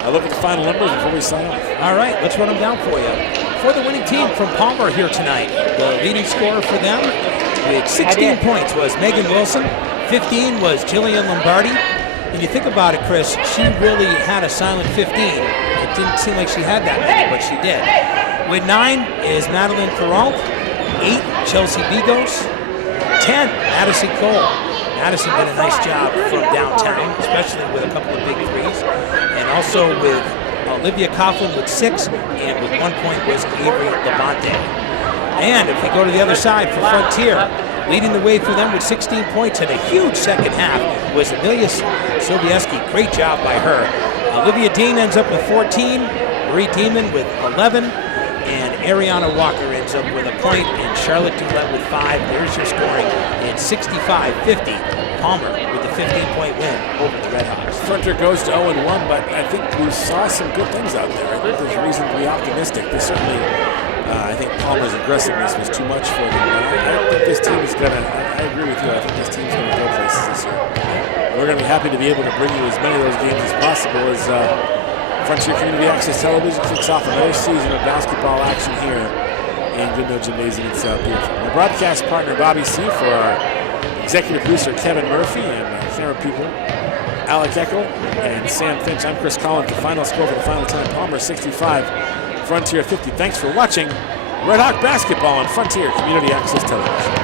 I'll look at the final numbers before we sign off. All right, let's run them down for you. For the winning team from Palmer here tonight, the leading scorer for them with 16 points was Megan Wilson. 15 was Jillian Lombardi. And you think about it, Chris, she really had a silent 15. It didn't seem like she had that many, but she did. With 9 is Madeline Ferralt. 8, Chelsea Bigos. 10, Madison Cole. Madison did a nice job from downtown, especially with a couple of big threes. And also with Olivia Coughlin with 6, and with 1 point was Avery Labonte. And if we go to the other side for Frontier, leading the way for them with 16 points and a huge second half was Amelia Sobieski. Great job by her. Olivia Dean ends up with 14, Marie Demon with 11, and Ariana Walker ends up with a point, and Charlotte Dulett with 5. There's your scoring, and 65-50. Palmer with the 15-point win over the Redhawks. Frontier goes to 0-1, but I think we saw some good things out there. I think there's reason to be optimistic. They certainly, I think Palmer's aggressiveness was too much for them. I think this team is going to, I agree with you, I think this team's going to go places this year. We're going to be happy to be able to bring you as many of those games as possible as Frontier Community Access Television kicks off another season of basketball action here in Goodnow Gymnasium in South Beaufort. My broadcast partner, Bobby C., for our executive producer, Kevin Murphy, and camera people, Alec Eckel and Sam Finch. I'm Chris Collins. The final score for the final time, Palmer 65, Frontier 50. Thanks for watching Red Hawk Basketball on Frontier Community Access Television.